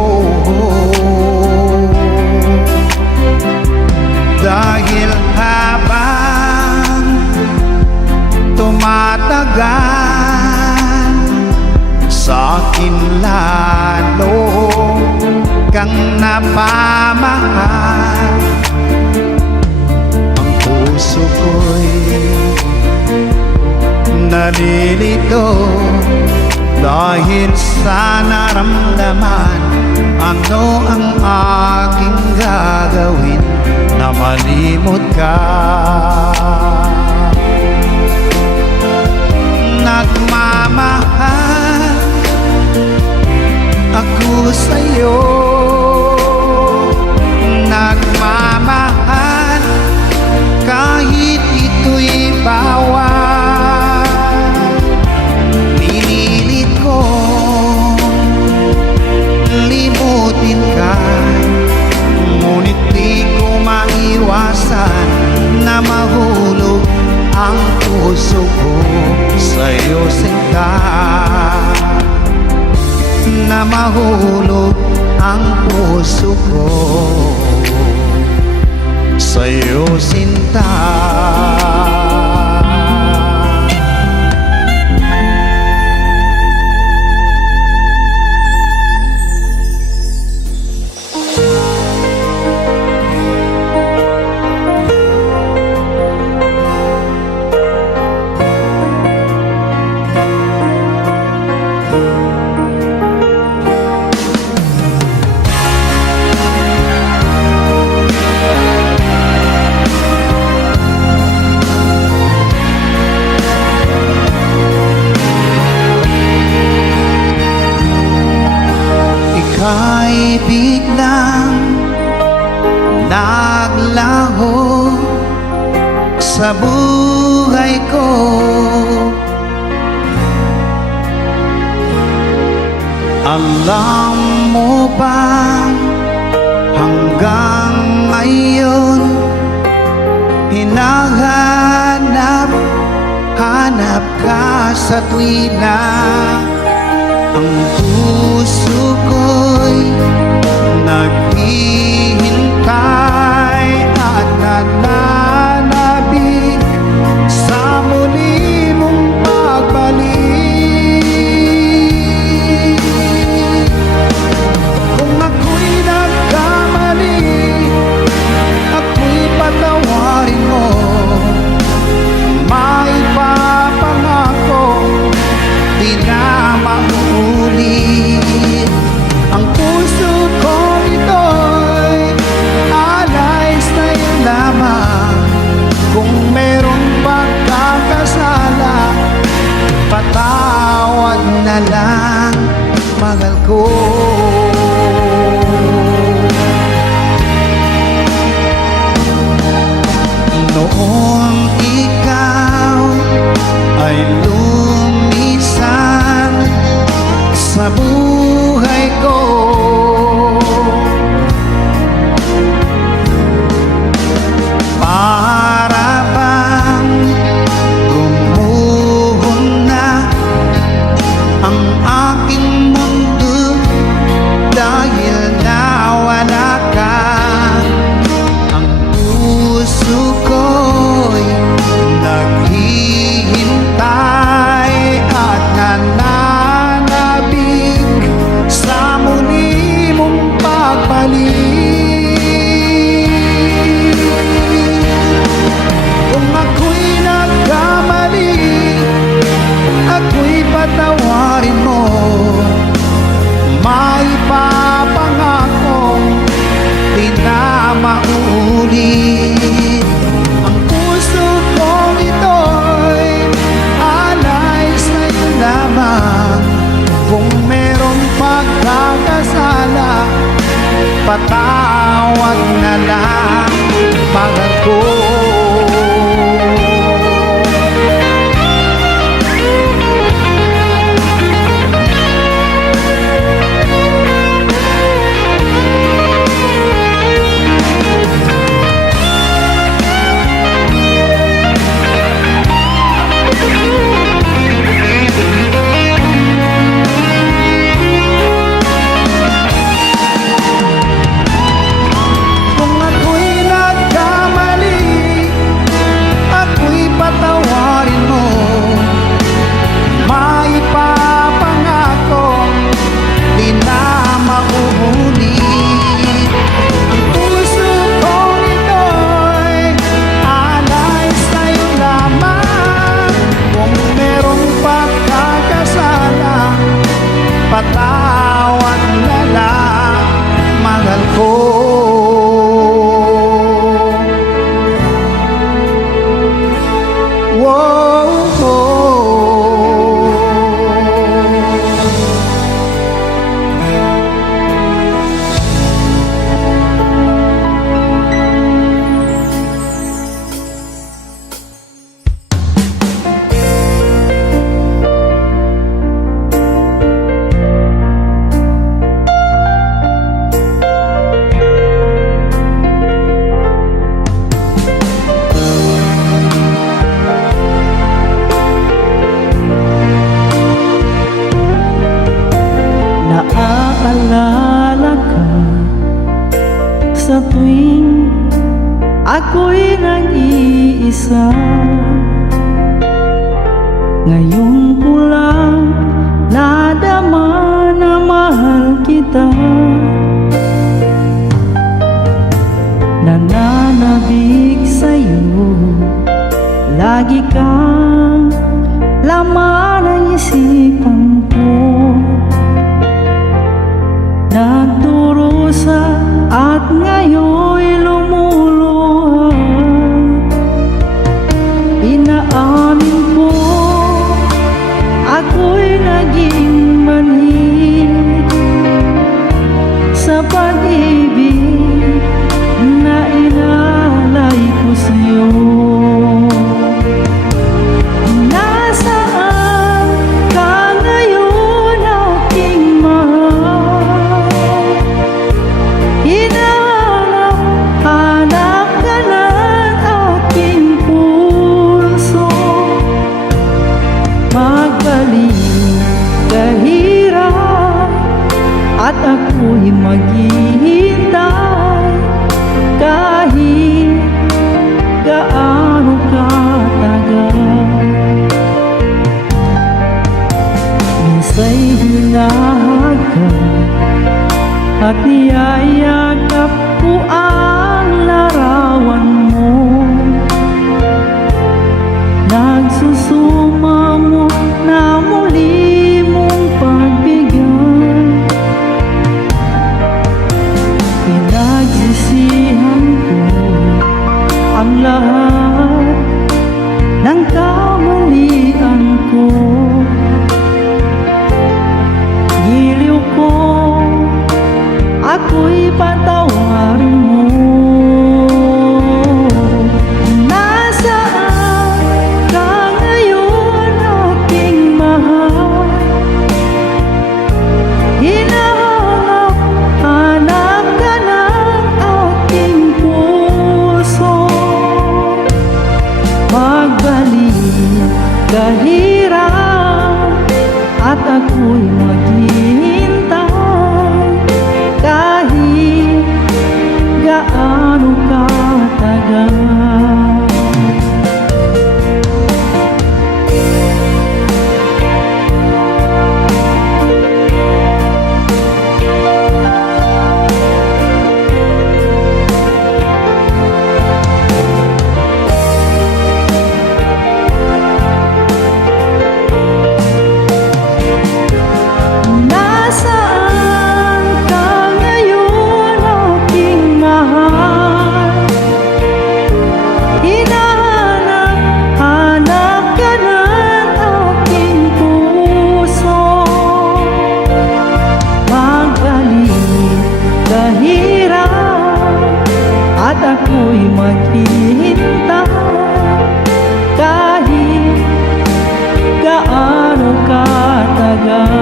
Dahil habang tumatagal, sa akin lalo kang napamahal. Ang puso ko'y nalilito dahil sa naramdaman. Ano ang aking gagawin na malimot ka? Nagmamahal ako sa'yo, nagmamahal kahit ito'y bawal. Pinilit kong limutin ka, ngunit di ko maiwasan na mahulog ang puso ko sa'yo, sinta. Na mahulog ang puso ko sa'yo, sinta. biglang naglaho sa buhay ko. Alam mo ba hanggang ngayon hinahanap ka sa tuwina. Ang puso ko'y naghihintay at nananabik sa muli mong pagbalik. Kung ako'y nagkamali, ako'y patawarin mo. Maipapangako di na mauulit. Ang puso ko ito'y alay sa'yo lamang. Kung merong pagkakasala, patawad na lang, mahal ko. Noong ikaw ay lumisan sa buhay ko, para bang gumuhon na ang aking mundo dahil nawala ka. Ang puso ko'y naghihintay at nananabik sa muli mong pagbalik. Kung ako'y nagkamali, ako'y patawarin mo. Maipapangako di na mauulit. Ang puso kong ito'y alay sa'yo lamang. Kung merong pagkakasala, patawad na lang, mahal ko. Kung ako'y nagkamali, ako'y patawarin mo. Maipapangako di na mauulit. Ang puso kong ito'y alay sa'yo lamang. Kung merong pagkakasala, patawad na lang, mahal ko. Naaalala ka sa tuwing ako'y nag-iisa. Ngayon ko lang nadama na mahal kita. Nananabik sa'yo, lagi kang laman ng isipan ko. Nagdurusa at ngayon'y lumuluha. Inaamin ko, ako'y naging manhid sa kahirap at ako'y maghihintay kahit gaano katagal. Minsa'y hinahagan at niyayakap ko ang larawan mo. Nagsusumamo na muli mong pagbigyan. Pinagsisihan ko ang lahat ng kamalian ko. Giliw ko, ako'y patawarin mo. Nasaan ka ngayon, aking mahal? Hinahanap, hanap ka ng aking puso. Magbalik kahirap at ako'y maghihintay kahit gaano katagal. Nasaan ka ngayon, aking mahal? Hinahanap, hanap ka ng aking puso. Magbalik kahirap at ako'y maghihintay kahit gaano katagal.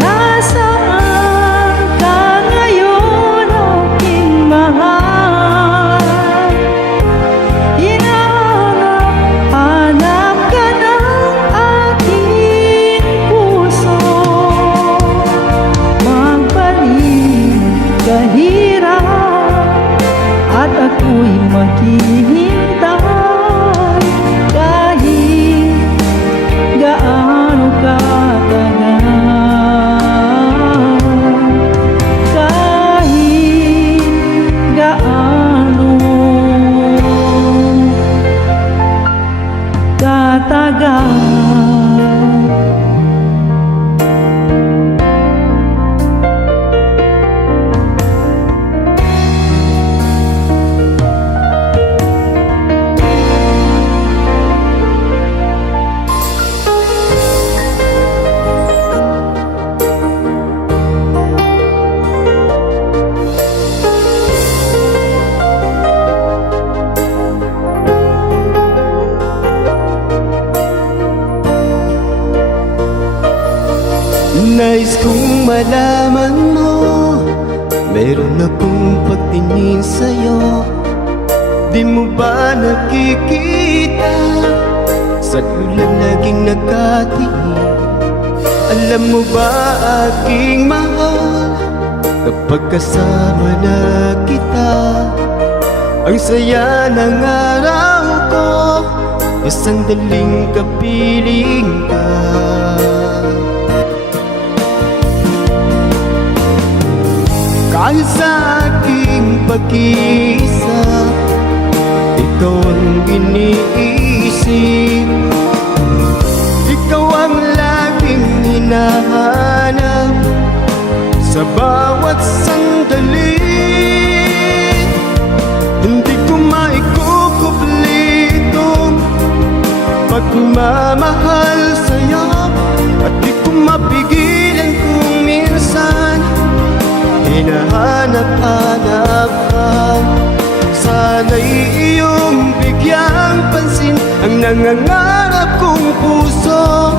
Nasaan ka ngayon, aking mahal? Hinahanap, hanap ka ng aking puso. Magbalik kahirap at ako'y maghihintay kahit gaano katagal. Kahit gaano katagal. Nais kong malaman mo, meron akong pagtingin sa'yo. Di mo ba nakikita sa ulan naging nagkatingin? Alam mo ba, aking mahal, kapag kasama na kita, ang saya ng araw ko, e sandaling kapiling ka. Kahit sa aking pag-iisa, ikaw ang iniisip. Ikaw ang laging hinahanap sa bawat sandali. Hindi ko maikukubli itong pagmamahal sa'yo, at di ko mapigilan kung minsan hinahanap-hanap ka. Sana'y iyong bigyang pansin ang nangangarap kong puso.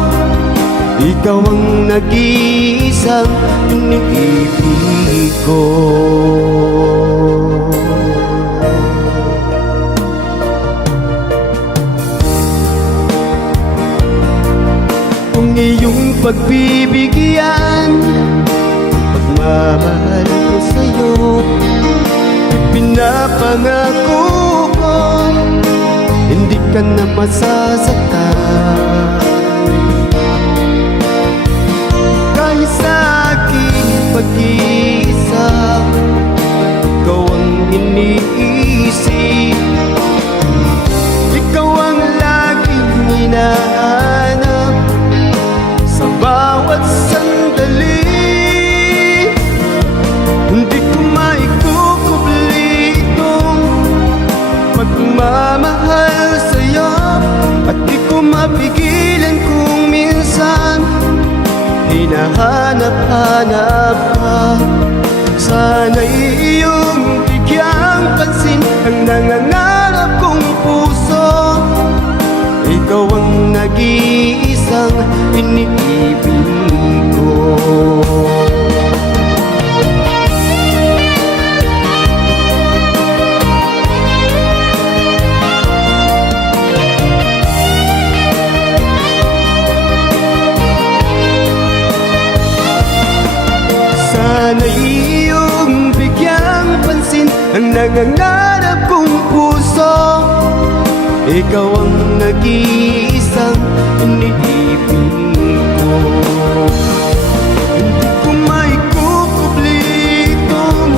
Ikaw ang nag-iisang iniibig ko. pagbibigyan. Pagmamahal ko sa'yo, pinapangako ko, hindi ka na masasaktan. Kahit sa aking pag-iisa, ikaw ang iniisip, ikaw ang laging hinahanap sa bawat sandali. Hindi ko maikukubli itong pagmamahal sa'yo, at di ko mapigilan kung minsan hinahanap-hanap ka. Sana'y iyong bigyang pansin ang nangangarap kong puso. Ikaw ang nag-iisang iniibig ko. Sana'y iyong bigyang pansin ang nangangarap kong puso. Ikaw ang nag-iisang iniibig ko. Hindi ko maikukubli itong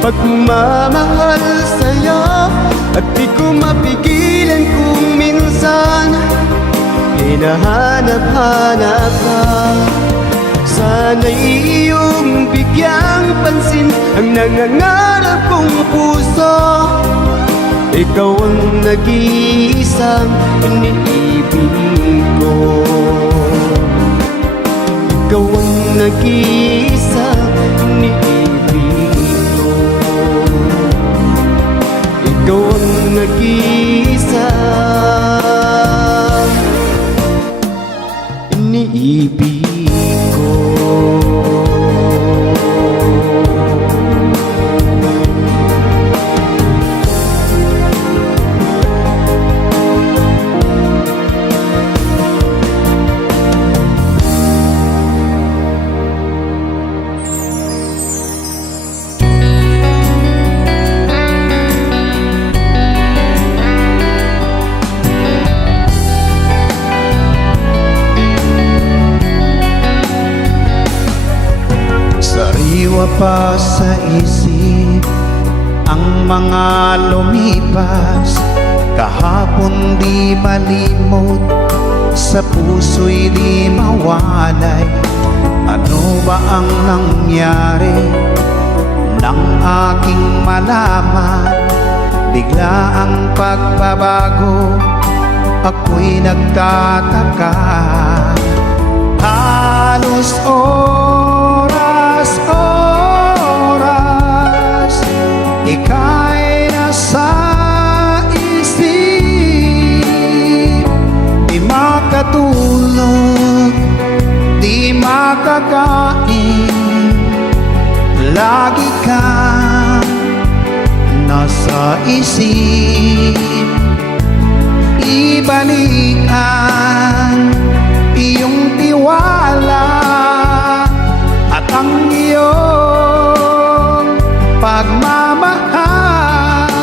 pagmamahal sa'yo, at di ko mapigilan kung minsan hinahanap-hanap ka. Sana'y iyong bigyang pansin ang nangangarap kong puso. Ikaw ang nag-iisang iniibig ko. Ikaw ang nag-iisang iniibig ko. Ikaw ang nag-iisang iniibig ko. Sariwa pa sa isip ang mga lumipas, kahapon di malimot, sa puso'y di mawalay. Ano ba ang nangyari nang aking malaman? Bigla ang pagbabago, ako'y nagtataka. Halos oras, ika'y nasa isip. Di makatulog, di makakain, lagi kang nasa isip. Ibalik ang iyong tiwala at ang iyong pagmamahal.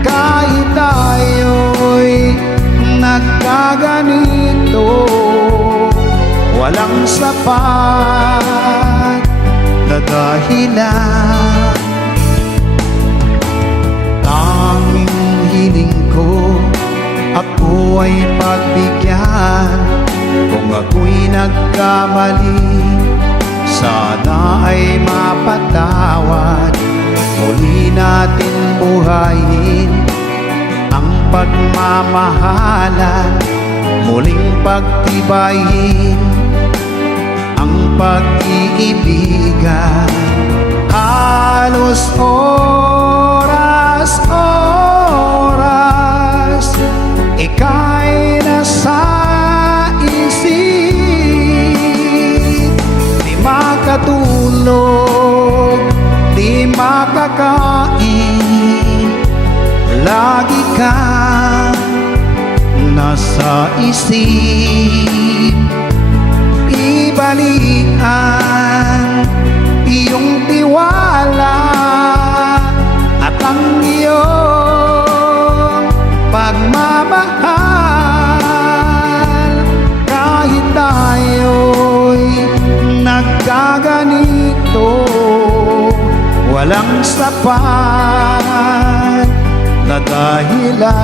Kahit tayo'y nagkaganito, walang sapat na dahilan. Tanging hiling ko, ako ay pagbigyan. Kung ako'y nagkamali, sana ay mapatawad. Muli natin buhayin ang pagmamahalan, muling pagtibayin ang pag-iibigan. Halos oras, ika'y nasa isip. Di makatulog, di makakain, lagi kang nasa isip. balian iyong tiwala at ang iyong pagmamahal. Kahit tayo'y nagkaganito, walang sapat na dahilan.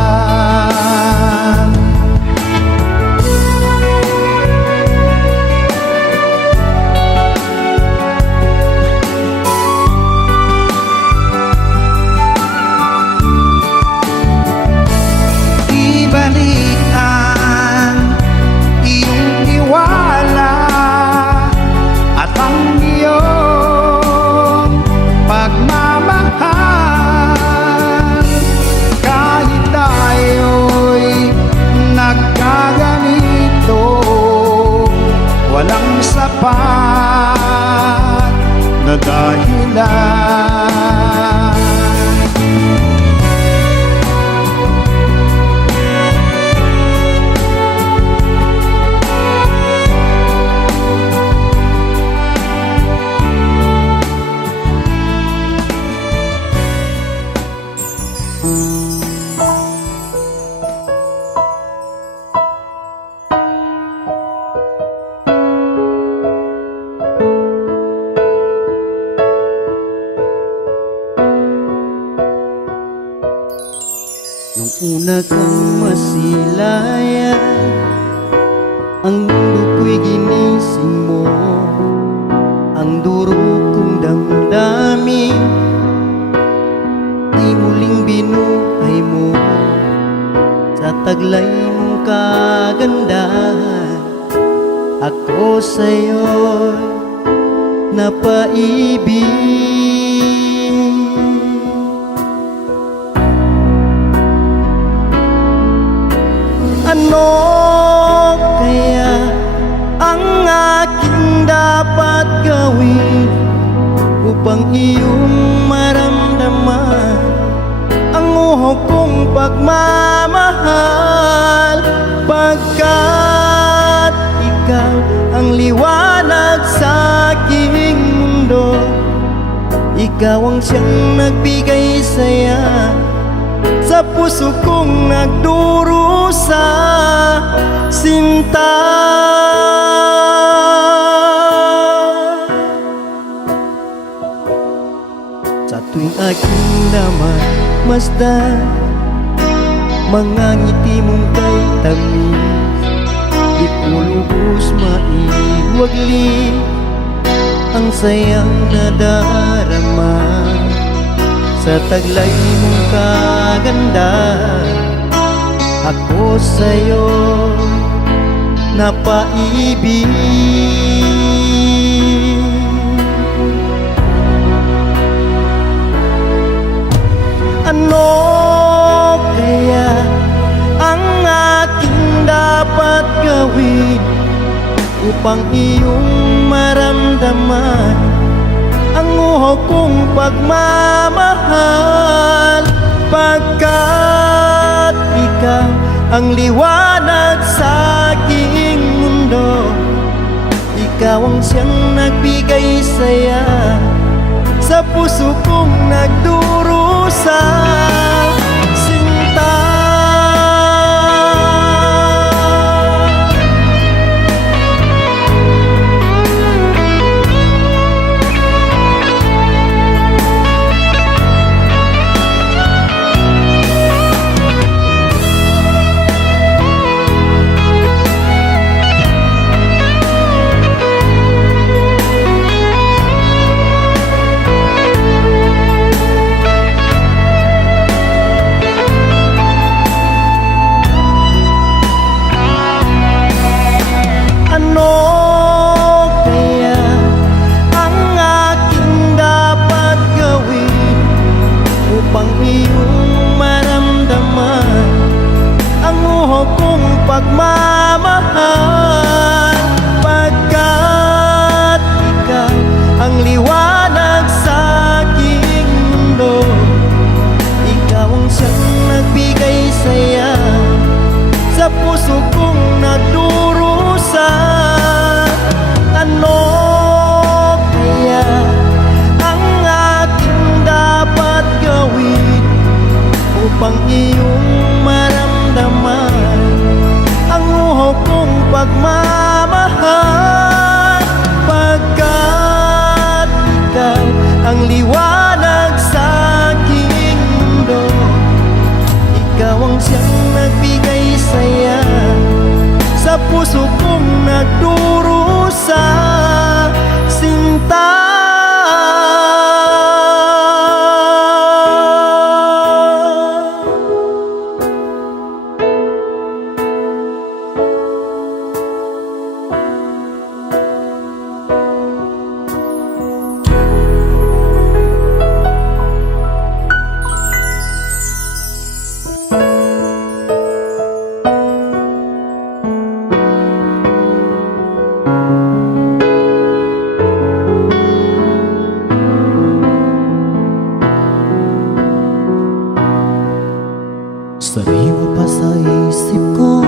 Ibalikan iyong tiwala at ang iyong pagmamahal. Kahit tayo'y nagkaganito, walang sapat na dahilan. Nung una kang masilayan, ang mundo ko'y ginising mo. Ang duro kong damdamin ay muling binuhay mo. Sa taglay mong kagandahan, ako sa'yo'y napaibig. Ano kaya ang aking dapat gawin upang iyong maramdaman ang uhok kong pagmamahal? Pagkat ikaw ang liwanag sa aking mundo, ikaw ang siyang nagbigay saya sa puso kong nagdurusa, sinta. Sa tuwing aking namasdan mga ngiti mong kay tamis, di ko lubos maiwagli ang sayang nadarama. Sa taglay mong kagandahan, ako sa'yo napaibig. Ano kaya ang aking dapat gawin upang iyong maramdaman ang uhok kong pagmamahal? Pagkat ikaw ang liwanag sa aking mundo, ikaw ang siyang nagbigay saya sa puso kong nagdurusa, sinta. Pagmamahal, pagkat ikaw ang liwanag sa aking mundo, ikaw ang siyang nagbigay saya sa puso kong nagdurusa. Ano pagmamahal, pagkat ikaw ang liwanag sa aking mundo. Ikaw ang siyang nagbigay saya sa puso kong nagdurusa, sinta. Sariwa pa sa isip ko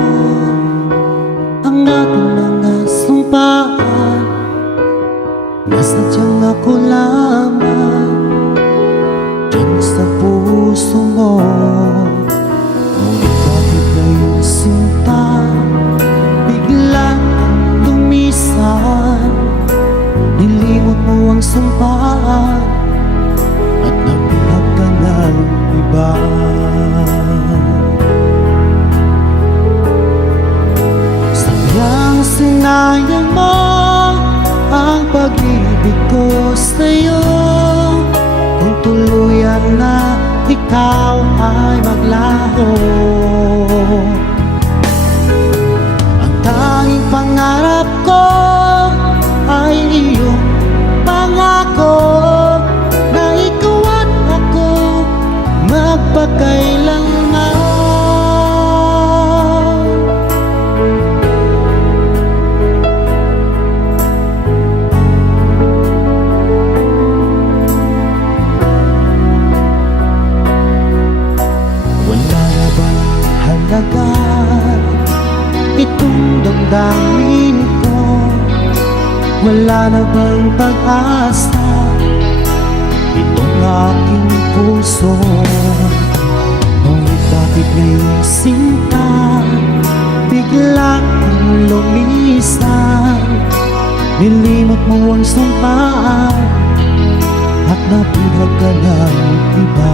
ang ating mga sumpaan, na sadyang ako lamang dyan sa puso mo. Ngunit bakit ngayong sinta biglang lumisan, nilimot mo ang sumpaan at nagbilag ka ng iba. Sayang sinayang mo ang pag-ibig ko sa'yo, kung tuluyan na ikaw ay maglaho. Ang tanging pangarap ko ay iyong pangako, na ikaw at ako magpakailanman. Wala na bang halaga itong damdamin ko? Wala na bang pag-asa itong aking puso? Ngunit bakit ngayong sinta biglang lumisan, nilimot mo ang sumpaan at nabulag ka ng iba.